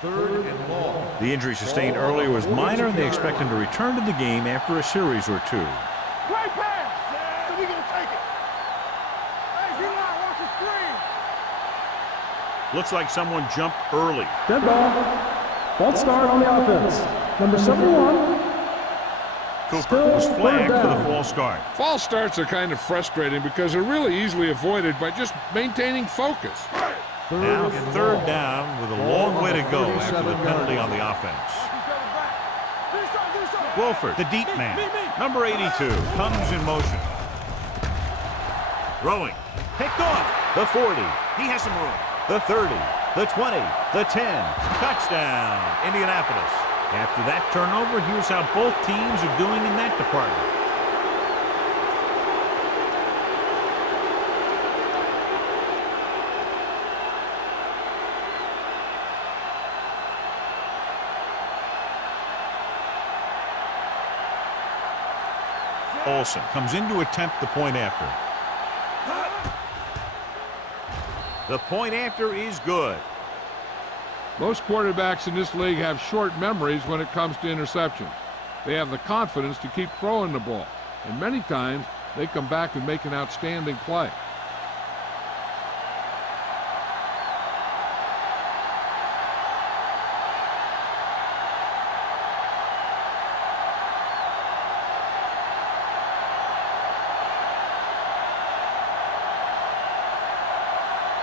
Third and long. The injury sustained earlier was minor, and they expect him to return to the game after a series or 2. Great pass. So we gonna take it. Hey, D-line, watch the screen. Looks like someone jumped early. Dead ball. False start on the offense. Number 71. Cooper was flagged for the false start. False starts are kind of frustrating because they're really easily avoided by just maintaining focus. Now 3rd down with a long way to go after the penalty on the offense. Wolford, the deep man, number 82, comes in motion. Throwing, picked off, the 40. He has some room. The 30, the 20, the 10. Touchdown, Indianapolis. After that turnover, here's how both teams are doing in that department. Olsen comes in to attempt the point after. The point after is good. Most quarterbacks in this league have short memories when it comes to interceptions. They have the confidence to keep throwing the ball, and many times they come back and make an outstanding play.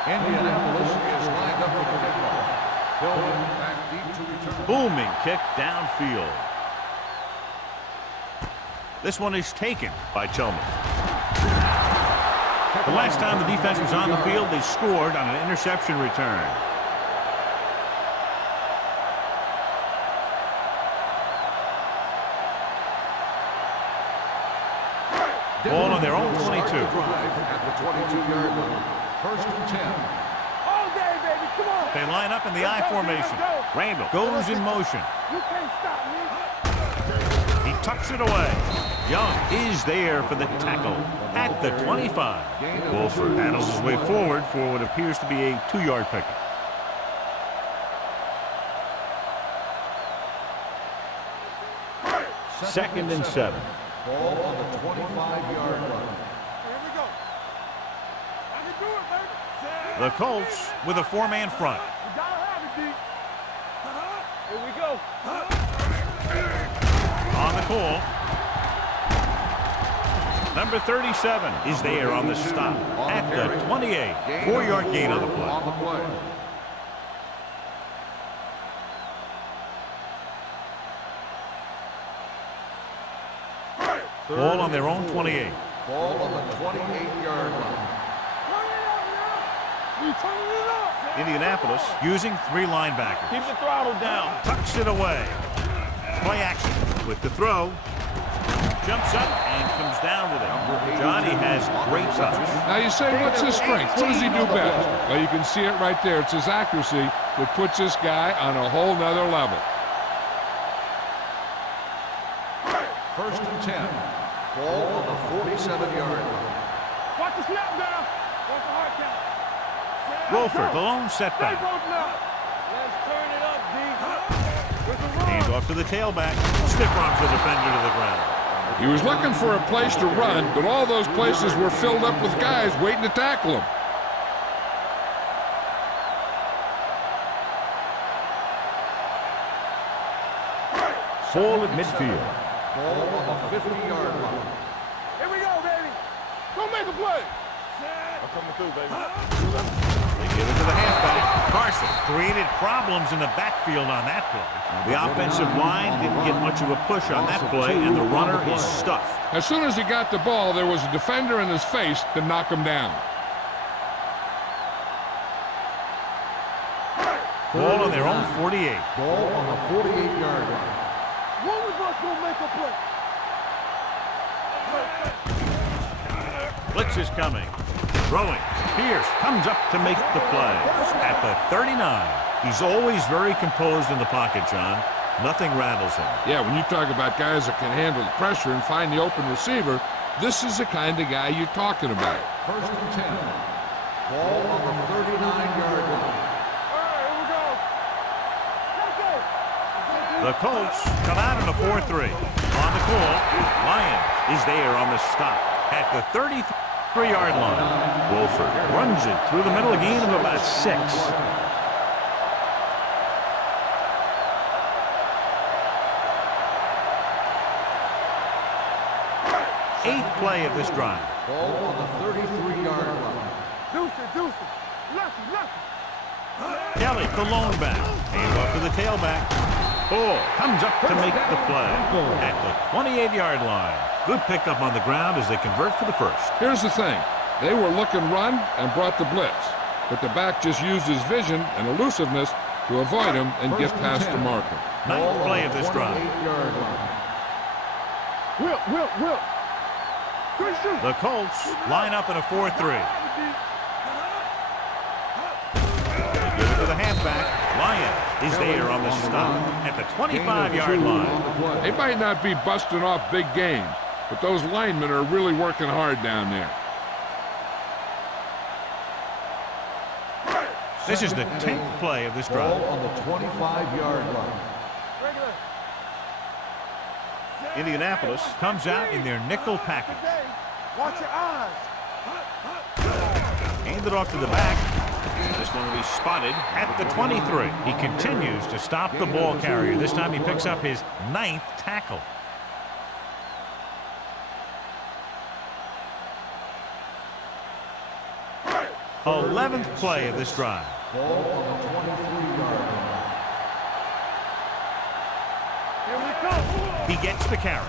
Indianapolis is lined up with the kickoff. Tillman back deep to return. Booming kick downfield. This one is taken by Tillman. The last time the defense was on the field, they scored on an interception return. Ball on their own 22. At the 22-yard line. 1st and 10. All day, baby. Come on. They line up in the I formation. Randall goes in motion. You can't stop me. He tucks it away. Young is there for the tackle at the 25. Wolford paddles his way forward for what appears to be a 2-yard pickup. Second and 7. Ball on the 25-yard line. Here we go. I can do it, baby. The Colts with a 4-man front. You gotta have it, D. Here we go. On the call. Number 37 is there on the stop at the 28. 4-yard gain on the play. On the play. Ball on their own 28. Ball on the 28-yard line. We turning it up. Indianapolis using 3 linebackers. Keep the throttle down. Tucks it away. Play action with the throw. Jumps up and comes down with it. Johnny has great touch. Now you say, what's his strength? What does he do best? Well, you can see it right there. It's his accuracy that puts this guy on a whole nother level. 1st and 10. Ball on the 47-yard line. Watch the snap down. Watch the hard count. Wolford, the lone Stay setback. broken up. Let's turn it up, D. With the run. Hand off to the tailback. Stiff arms the defender to the ground. He was looking for a place to run, but all those places were filled up with guys waiting to tackle him. Ball at midfield. Ball on the 50-yard line. Here we go, baby. Go make a play. I'm coming through, baby. Give it to the halfback. Carson created problems in the backfield on that play. The offensive line didn't get much of a push on that play, and the runner is stuffed. As soon as he got the ball, there was a defender in his face to knock him down. Ball on their own 48. Ball on the 48-yard line. One of us will make a play. Blitz is coming. Throwing. Pierce comes up to make the play. At the 39. He's always very composed in the pocket, John. Nothing rattles him. Yeah, when you talk about guys that can handle the pressure and find the open receiver, this is the kind of guy you're talking about. First and 10. Ball on the 39-yard line. The Colts come out in a 4-3. On the call, Lyons is there on the stop at the 33-yard line. Wolford runs it through the middle, a gain of about 6. Eighth play of this drive. Ball on the 33-yard line. Deuce. Lucky. Kelly, the lone back. Hand off to the tailback. Ball comes up to make the play at the 28-yard line. Good pickup on the ground as they convert for the first. Here's the thing. They were looking run and brought the blitz, but the back just used his vision and elusiveness to avoid him and get past the marker. Ninth play of this drive. Will. The Colts line up in a 4-3. They give it to the halfback. Lyons is there on the stop at the 25-yard line. They might not be busting off big games, but those linemen are really working hard down there. This is the 10th play of this drive. Ball on the 25-yard line. Indianapolis comes out in their nickel package. Watch your eyes. Hand it off to the back. This one will be spotted at the 23. He continues to stop the ball carrier. This time he picks up his 9th tackle. Right. 11th play of this drive. Ball on the 23-yard line. Here we go. He gets the carry.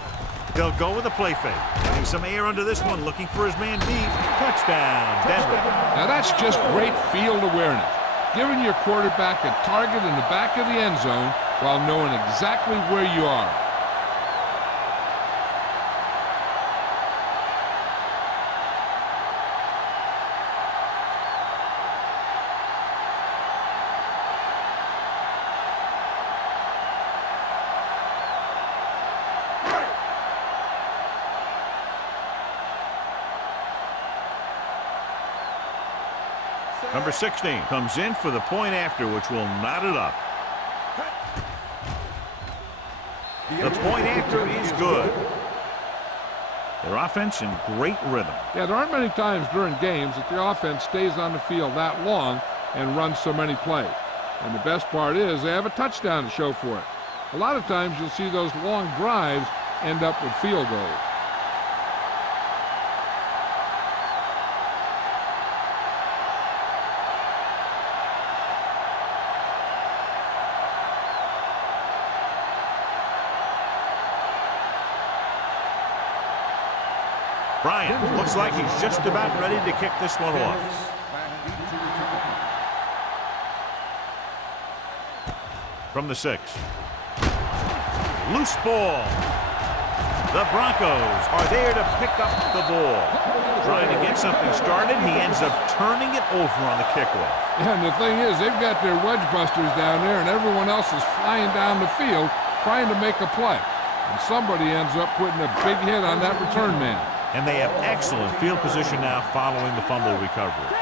They'll go with a play fake. Getting some air under this one, looking for his man deep. Touchdown, Denver. Now that's just great field awareness. Giving your quarterback a target in the back of the end zone while knowing exactly where you are. Number 16 comes in for the point after, which will knot it up. The point after is good. Their offense in great rhythm. Yeah, there aren't many times during games that the offense stays on the field that long and runs so many plays. And the best part is they have a touchdown to show for it. A lot of times you'll see those long drives end up with field goals. Bryant looks like he's just about ready to kick this one off. From the 6. Loose ball. The Broncos are there to pick up the ball. Trying to get something started, he ends up turning it over on the kickoff. And the thing is, they've got their wedge busters down there, and everyone else is flying down the field trying to make a play. And somebody ends up putting a big hit on that return man. And they have excellent field position now following the fumble recovery.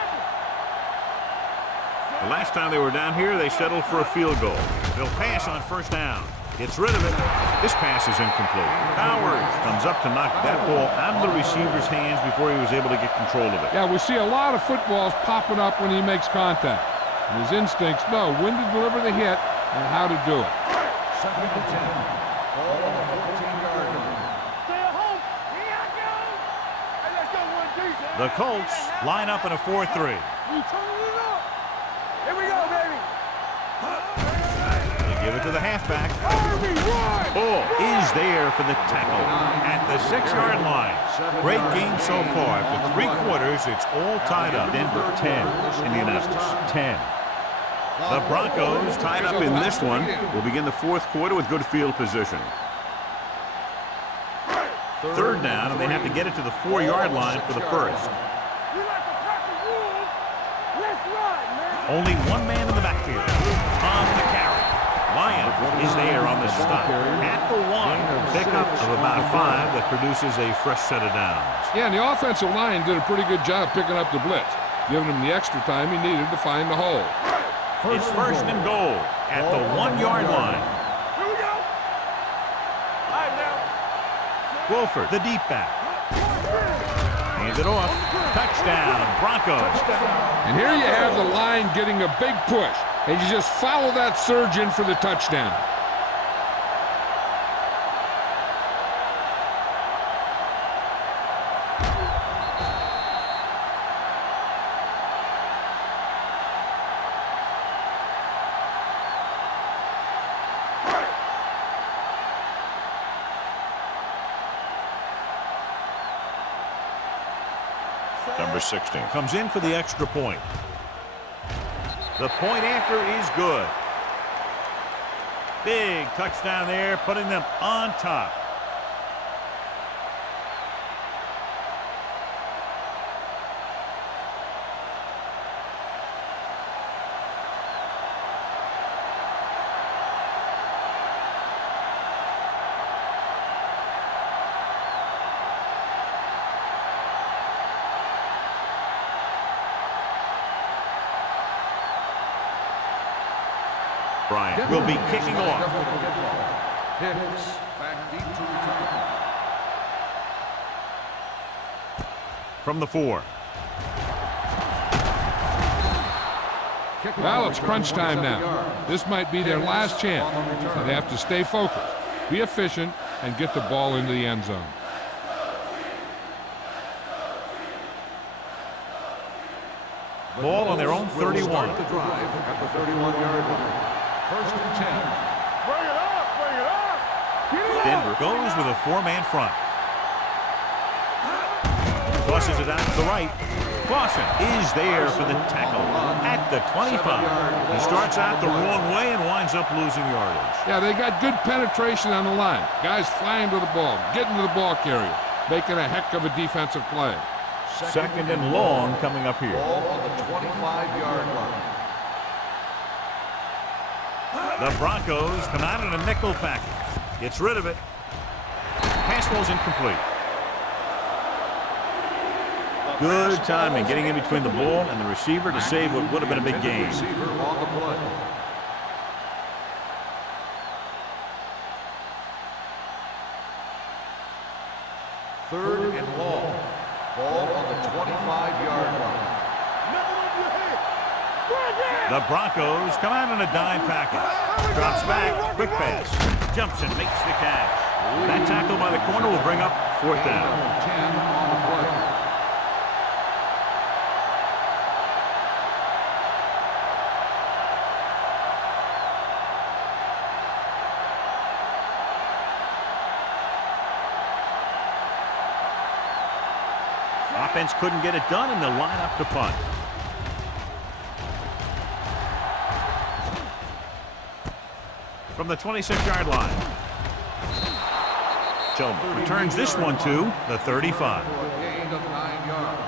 The last time they were down here, they settled for a field goal. They'll pass on first down. Gets rid of it. This pass is incomplete. Powers comes up to knock that ball out of the receiver's hands before he was able to get control of it. Yeah, we see a lot of footballs popping up when he makes contact. And his instincts know when to deliver the hit and how to do it. Second and 10. Ball on the 14-yard line. Stay at home. Here I go. Hey, let's go one deep. The Colts line up in a 4-3. You turning it up. give it to the halfback. Ball is there for the tackle at the 6-yard line. Great game so far. For 3 quarters, it's all tied up. Denver 10, Indianapolis 10. The Broncos tied up in this one. Will begin the 4th quarter with good field position. 3rd down, and they have to get it to the 4-yard line for the first. Only one man in the backfield on the carry. Lyon is there on the stop. At the 1, pickup of about 5 that produces a fresh set of downs. Yeah, and the offensive line did a pretty good job picking up the blitz, giving him the extra time he needed to find the hole. It's 1st and goal at the 1-yard line. Here we go. All right, now. Wolford, the deep back. Hands it off. Touchdown, Broncos. And here you have the line getting a big push, and you just follow that surge in for the touchdown. Number 16 comes in for the extra point. The point after is good. Big touchdown there, putting them on top. Bryant will be kicking off. Hicks back deep to return. From the 4. Well, it's crunch time now. This might be their last chance. They have to stay focused, be efficient, and get the ball into the end zone. Ball on their own 31. Start the drive at the 31-yard line. 1st and 10. Bring it up, bring it up. Get it Denver up. goes with a 4-man front. Tosses it out to the right. Clausen is there for the tackle at the 25. He starts out the wrong way and winds up losing yardage. Yeah, they got good penetration on the line. Guys flying to the ball, getting to the ball carrier, making a heck of a defensive play. 2nd and long coming up here. Ball on the 25-yard line. The Broncos come out in a nickel package. Gets rid of it. Pass ball's incomplete. Good timing getting in between the ball and the receiver to save what would have been a big gain. Receiver on the play. Third and long. Ball on the 25-yard line. Nothing over your head. Bring it. The Broncos come out in a dime package. Drops back, quick pass. Jumps and makes the catch. That tackle by the corner will bring up 4th down. 10 on the play. Offense couldn't get it done, and they'll line up to punt. From the 26-yard line. Tillman returns this one to the 35. For a gain of 9 yards.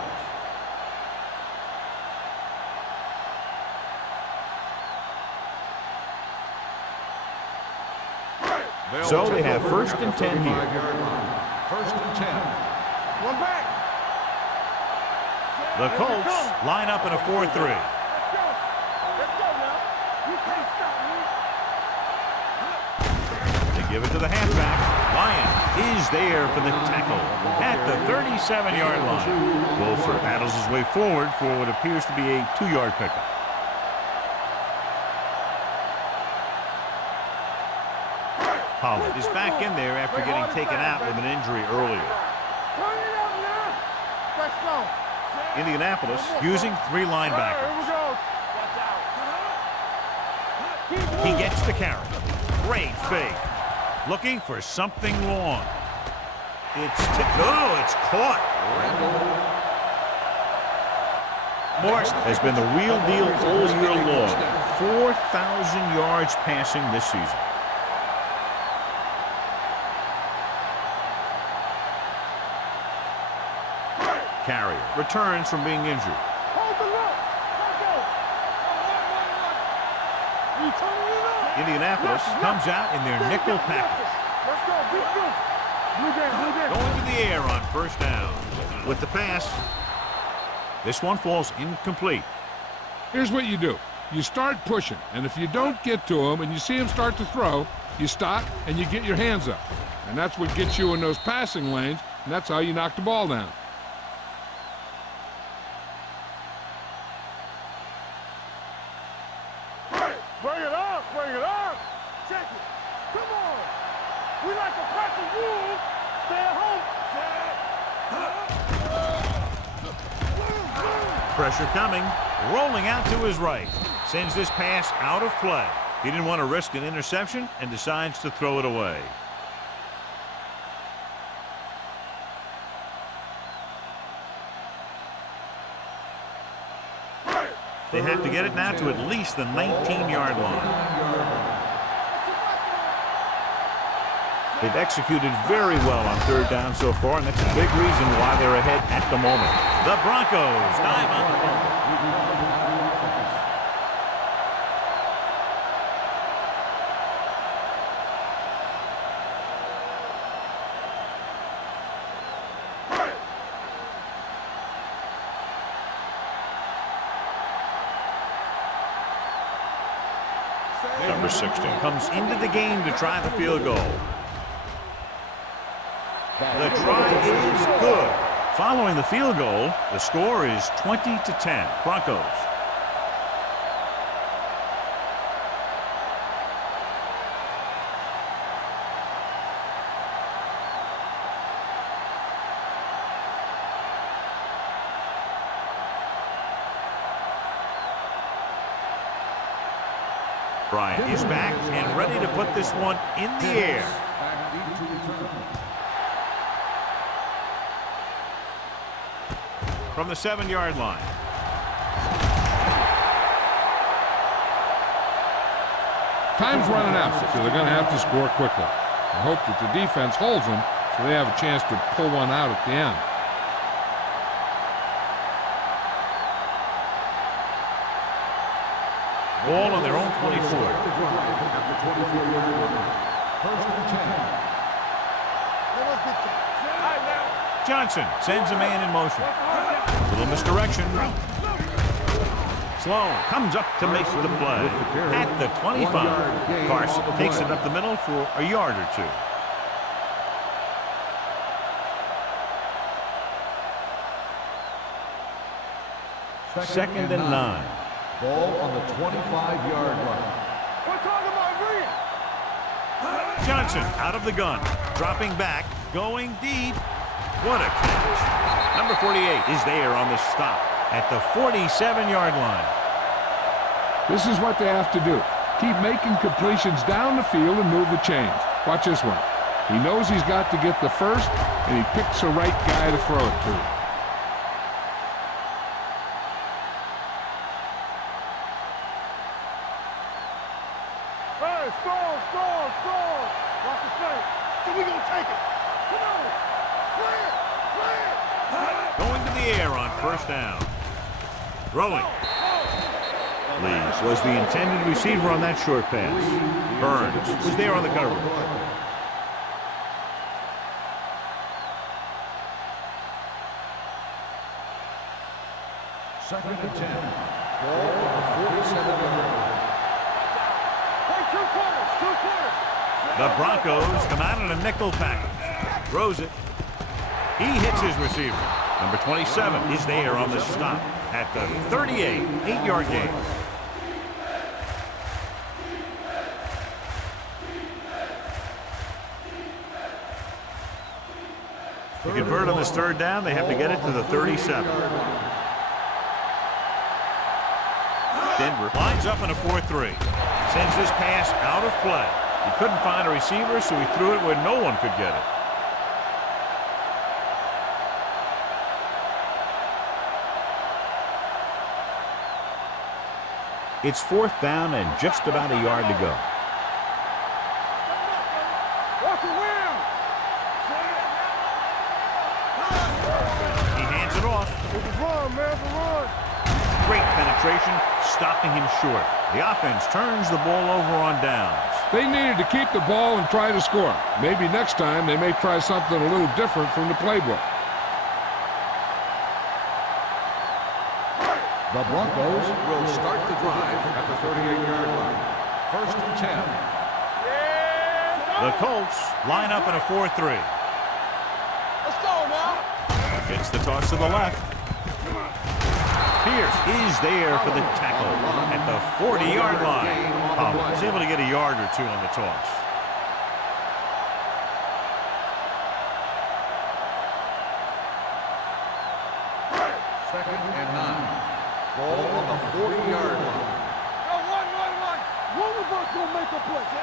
So they have 1st and 10 here. 1st and 10. One back. The Colts line up in a 4-3. Let's go. Let's go now. You can't stop me. They give it to the halfback. Lyon is there for the tackle at the 37-yard line. Wolford battles his way forward for what appears to be a 2-yard pickup. Pollard is back in there after getting taken out with an injury earlier. Turn it up now. Let's go. Indianapolis using 3 linebackers. Here we go. Watch out. He gets the carry. Great fake. Looking for something long. It's caught. Morse has been the real deal all year long. 4,000 yards passing this season. Carrier returns from being injured. Indianapolis comes out in their nickel package. Going to the air on first down. With the pass, this one falls incomplete. Here's what you do. You start pushing, and if you don't get to him and you see him start to throw, you stop and you get your hands up. And that's what gets you in those passing lanes, and that's how you knock the ball down. Bring it up, bring it up. Check it. Come on. We like to practice rules. Stay at home. Pressure coming. Rolling out to his right. Sends this pass out of play. He didn't want to risk an interception and decides to throw it away. They have to get it now to at least the 19-yard line. They've executed very well on third down so far, and that's a big reason why they're ahead at the moment. The Broncos dive on the ball. Number 16 comes into the game to try the field goal. The try is good. Following the field goal, the score is 20-10. Broncos. Bryant is back and ready to put this one in the air. From the 7-yard line. Time's running out, so they're going to have to score quickly. I hope that the defense holds them so they have a chance to pull one out at the end. Ball on their own 24. Johnson sends a man in motion. Little misdirection. Sloan comes up to make the play. At the 25. Carson takes it up the middle for a yard or two. Second and 9. Ball on the 25-yard line. We're talking about green. Johnson out of the gun. Dropping back. Going deep. What a catch. Number 48 is there on the stop at the 47-yard line. This is what they have to do. Keep making completions down the field and move the chains. Watch this one. He knows he's got to get the first, and he picks the right guy to throw it to. Score. Watch the play. So we gonna take it. Come on. Play it. Going to the air on first down. Throwing. Lees was the intended receiver on that short pass. Burns was there on the coverage. Second and 10. Ball on the 47-yard line. The Broncos come out in a nickel package. Throws it. He hits his receiver. Number 27 is there on the stop at the 38. 8-yard gain. To convert on this third down, they have to get it to the 37. Denver lines up in a 4-3. Sends this pass out of play. He couldn't find a receiver, so he threw it where no one could get it. It's 4th down and just about a yard to go. He hands it off. Great penetration, stopping him short. The offense turns the ball over on downs. They needed to keep the ball and try to score. Maybe next time they may try something a little different from the playbook. The Broncos will start the drive at the 38-yard line. 1st and 10. The Colts line up in a 4-3. Let's go now. Gets the toss to the left. Pierce is there for the tackle at the 40-yard line. He's able to get a yard or two on the toss. Second and 9. Ball on the 40-yard line.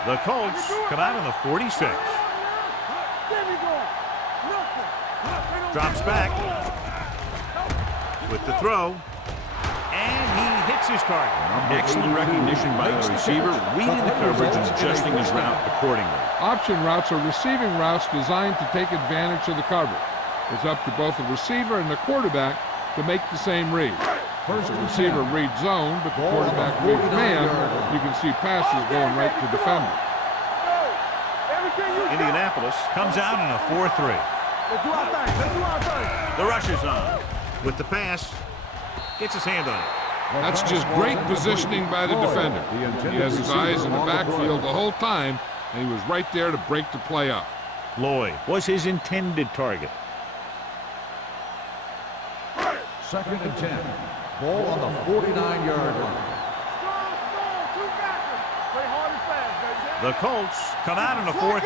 The Colts come out in the 46. Drops back with the throw. And he hits his target. Excellent recognition by the receiver, reading the coverage and adjusting his route accordingly. Option routes are receiving routes designed to take advantage of the coverage. It's up to both the receiver and the quarterback to make the same read. First, the receiver reads zone, but the quarterback reads man. You can see passes going right to defenders. Indianapolis comes out in a 4-3. The rush is on. With the pass, gets his hand on it. That's just great positioning by the defender. He has his eyes in the backfield the whole time, and he was right there to break the play up. Lloyd was his intended target. 2nd and 10. Ball on the 49-yard line. The Colts come out in a 4-3.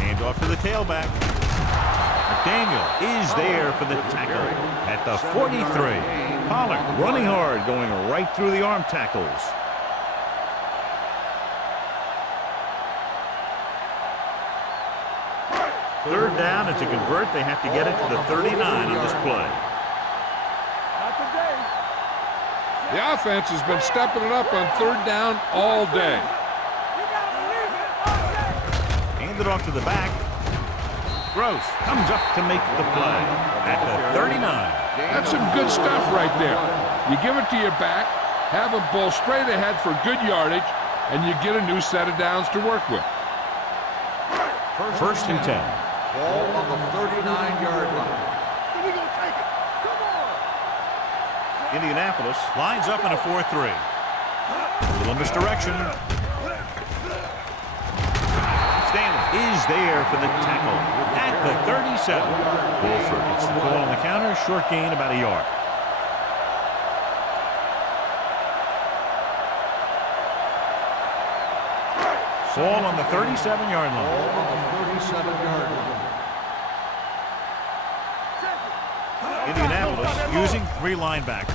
Hand off to the tailback. McDaniel is there for the tackle at the 43. Pollard running hard, going right through the arm tackles. Third down, and to convert, they have to get it to the 39 on this play. The offense has been stepping it up on 3rd down all day. Hand it off to the back. Gross comes up to make the play at the 39. That's some good stuff right there. You give it to your back, have him pull straight ahead for good yardage, and you get a new set of downs to work with. 1st and 10. Ball on the 39-yard line. Indianapolis lines up in a 4-3. A little misdirection. Stanley is there for the tackle at the 37. Wolford gets the call on the counter. Short gain, about a yard. Ball on the 37-yard line. Ball on the 37-yard line. Indianapolis using 3 linebackers.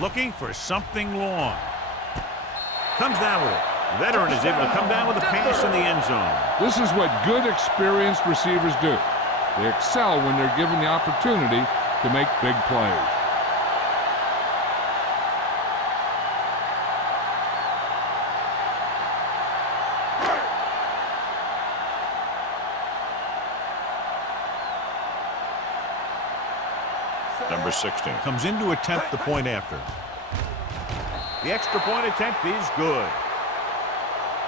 Looking for something long. Comes down with it. Veteran is able to come down with a pass in the end zone. This is what good, experienced receivers do. They excel when they're given the opportunity to make big plays. Number 16 comes in to attempt the point after. The extra point attempt is good.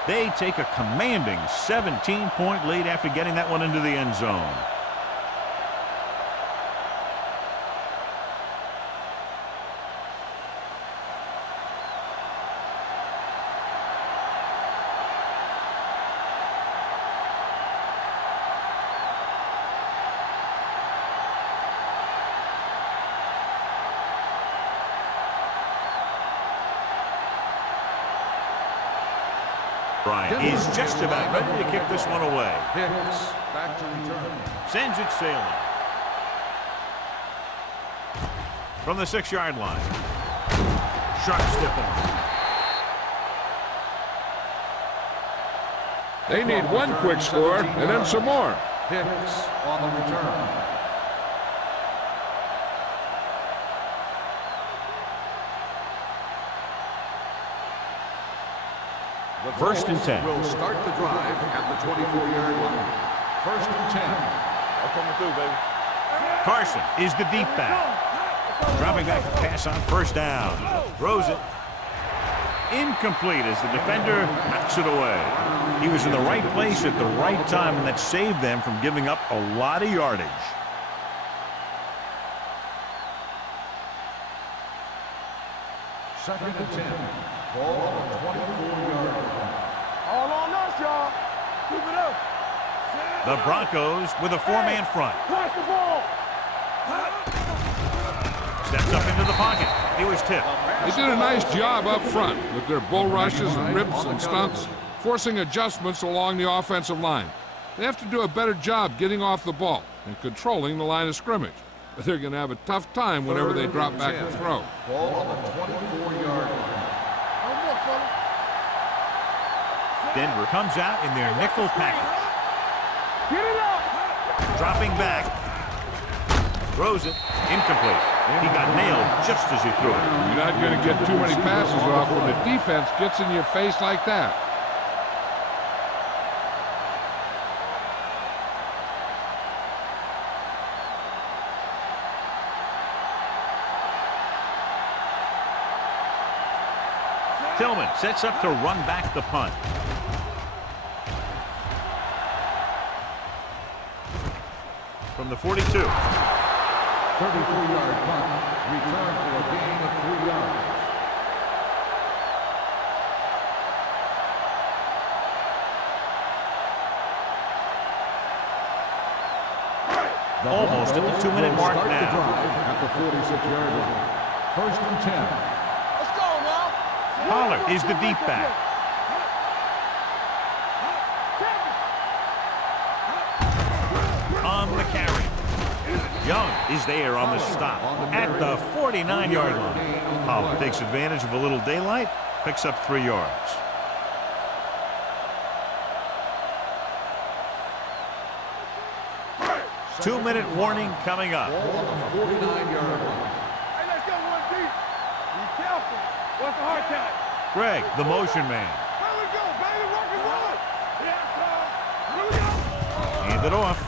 They take a commanding 17-point lead after getting that one into the end zone. Bryant is just about ready to kick this one away. Hicks back to return. Sends it sailing. From the 6-yard line. Sharp stiff arm. They need one quick score and then some more. Hicks on the return. The First and 10. Will start the drive at the 24-yard line. First and 10. I'm coming through, baby. Carson is the deep back. Dropping back to pass on first down. Throws it. Incomplete as the defender knocks it away. He was in the right place at the right time, and that saved them from giving up a lot of yardage. Second and 10. Ball on the 24-yard line. All on us, y'all. Keep it up. The Broncos with a four-man front. Pass the ball. Steps up into the pocket. He was tipped. They did a nice job up front with their bull rushes and rips and stunts, forcing adjustments along the offensive line. They have to do a better job getting off the ball and controlling the line of scrimmage. But they're going to have a tough time whenever they drop back to throw. Ball on the 24-yard line. One more, fella. Denver comes out in their nickel package. Get it up. Dropping back. Throws it. Incomplete. He got nailed just as he threw it. You're not going to get too many passes off when the defense gets in your face like that. Tillman sets up to run back the punt. From the 42. 34-yard punt. Return for a gain of 3 yards. Almost at the 2-minute mark Start the now. drive at the 46-yard line. First and 10. Let's go now. Pollard is the deep back. On the carry. Young is there on the stop at the 49-yard line. Pollard takes advantage of a little daylight, picks up 3 yards. Two-minute warning coming up. Ball on the 49-yard line. Hey, let's go one deep. Be careful. What's the hard count? Greg, the motion man. Here we go, baby. Rock and roll. Yeah, here we go. Hand it off.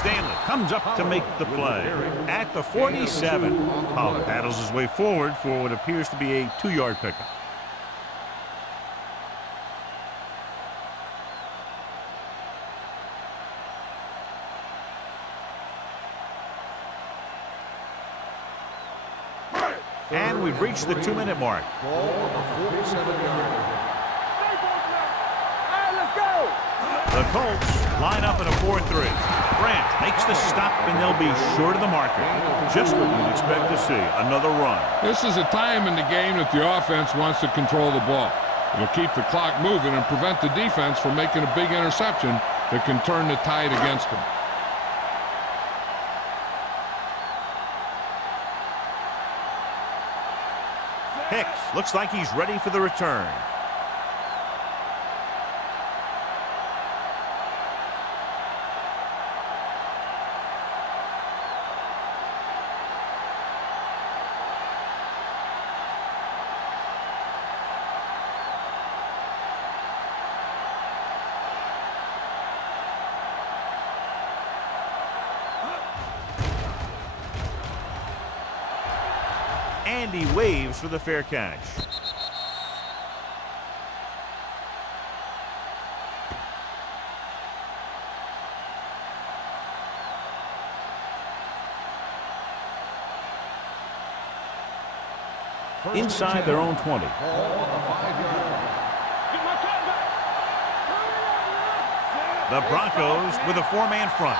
Stanley comes up to make the play. At the 47, Pollard paddles his way forward for what appears to be a 2-yard pickup. And we've reached the 2-minute mark. Ball on the 47-yard line. All right, let's go. The Colts line up in a 4-3. Branch makes the stop, and they'll be short of the marker. Just what you'd expect to see, another run. This is a time in the game that the offense wants to control the ball. It'll keep the clock moving and prevent the defense from making a big interception that can turn the tide against them. Hicks looks like he's ready for the return. And he waves for the fair catch. Inside their own 20. Ball on the 5-yard line. Get my cut back. The Broncos with a 4-man front.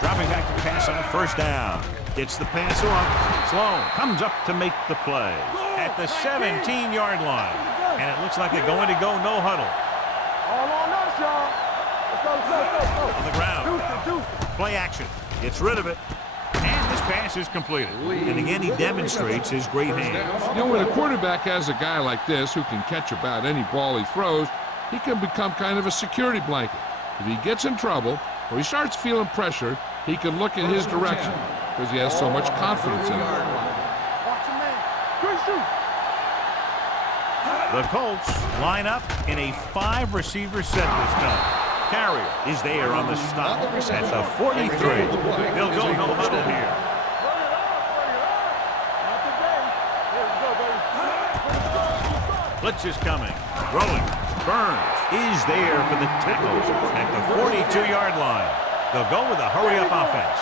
Dropping back to pass on first down. Gets the pass off. Sloan comes up to make the play at the 17-yard line. And it looks like they're going to go no huddle. All on us, y'all. Let's go, let's go, let's go. On the ground. Deuce it. Play action. Gets rid of it. And this pass is completed. And again, he demonstrates his great hands. You know, when a quarterback has a guy like this who can catch about any ball he throws, he can become kind of a security blanket. If he gets in trouble or he starts feeling pressure, he can look in his direction because he has so much confidence in him. The Colts line up in a 5-receiver set this time. Carrier is there on the stop at the 43. They'll go no huddle here. Blitz is coming. Throwing. Burns is there for the tackle at the 42-yard line. They'll go with a hurry-up offense.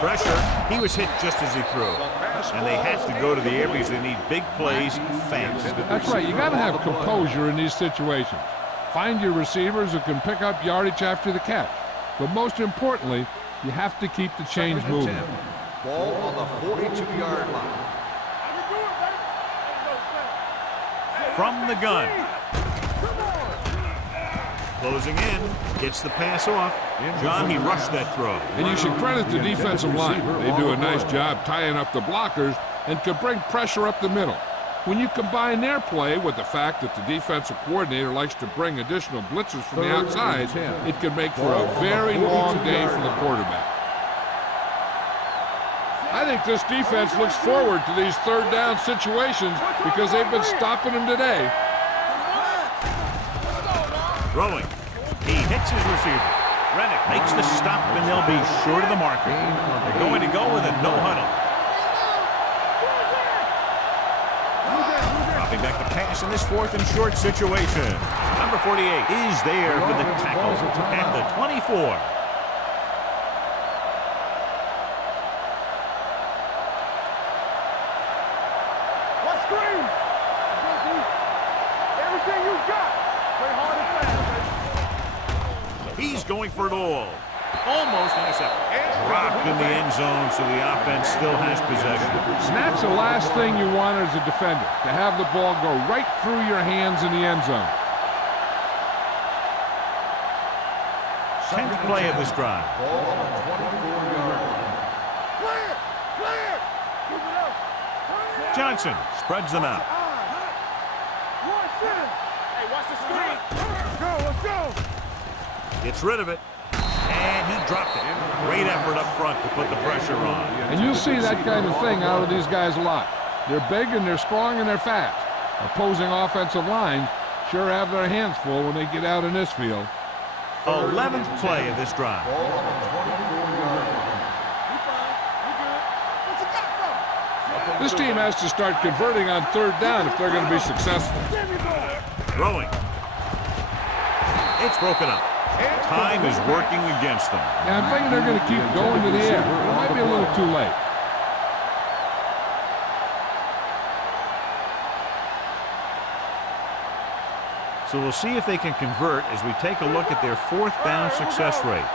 Pressure. He was hit just as he threw. And they have to go to the air because they need big plays fast. That's right. You got to have composure in these situations. Find your receivers who can pick up yardage after the catch. But most importantly, you have to keep the chains moving. Ball on the 42-yard line. From the gun. Closing in. Gets the pass off. John, he rushed that throw. And you should credit the defensive line. They do a nice job tying up the blockers and can bring pressure up the middle. When you combine their play with the fact that the defensive coordinator likes to bring additional blitzers from the outside, it can make for a very long day for the quarterback. I think this defense looks forward to these third down situations because they've been stopping them today. Throwing. He hits his receiver. Rennick makes the stop, and they'll be short of the marker. They're going to go with a no huddle. Dropping back the pass in this 4th and short situation. Number 48 is there for the tackle at the 24. He's going for it all. Almost intercepted. Dropped in the end zone, so the offense still has possession. And that's the last thing you want as a defender, to have the ball go right through your hands in the end zone. 10th play of this drive. Ball on the 24-yard line. Johnson spreads them out. Hey, watch the screen. Let's go. Gets rid of it, and he dropped it. Great effort up front to put the pressure on. And you'll see that kind of thing out of these guys a lot. They're big and they're strong and they're fast. Opposing offensive lines sure have their hands full when they get out in this field. 11th play of this drive. Ball on the 24-yard line. This team has to start converting on third down if they're going to be successful. Throwing. It's broken up. Time is working against them. Yeah, I'm thinking they're going to keep going to the air. It might be a little too late. So we'll see if they can convert as we take a look at their 4th down success rate.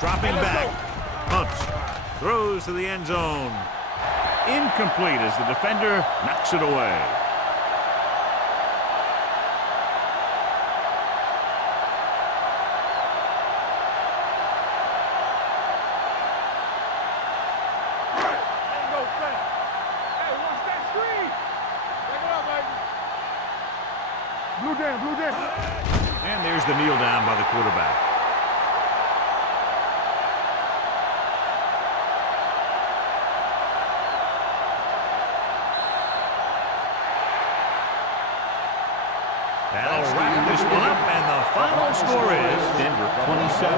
Dropping back. Pumps. Throws to the end zone. Incomplete as the defender knocks it away. Blue down. And there's the kneel down by the quarterback. That'll wrap this one up, and the final score is Denver 27,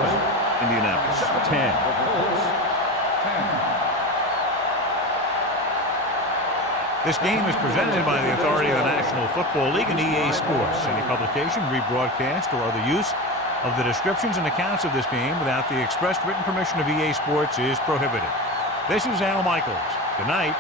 Indianapolis 10. This game is presented by the authority of the National Football League and EA Sports. Any publication, rebroadcast, or other use of the descriptions and accounts of this game without the expressed written permission of EA Sports is prohibited. This is Al Michaels. Good night.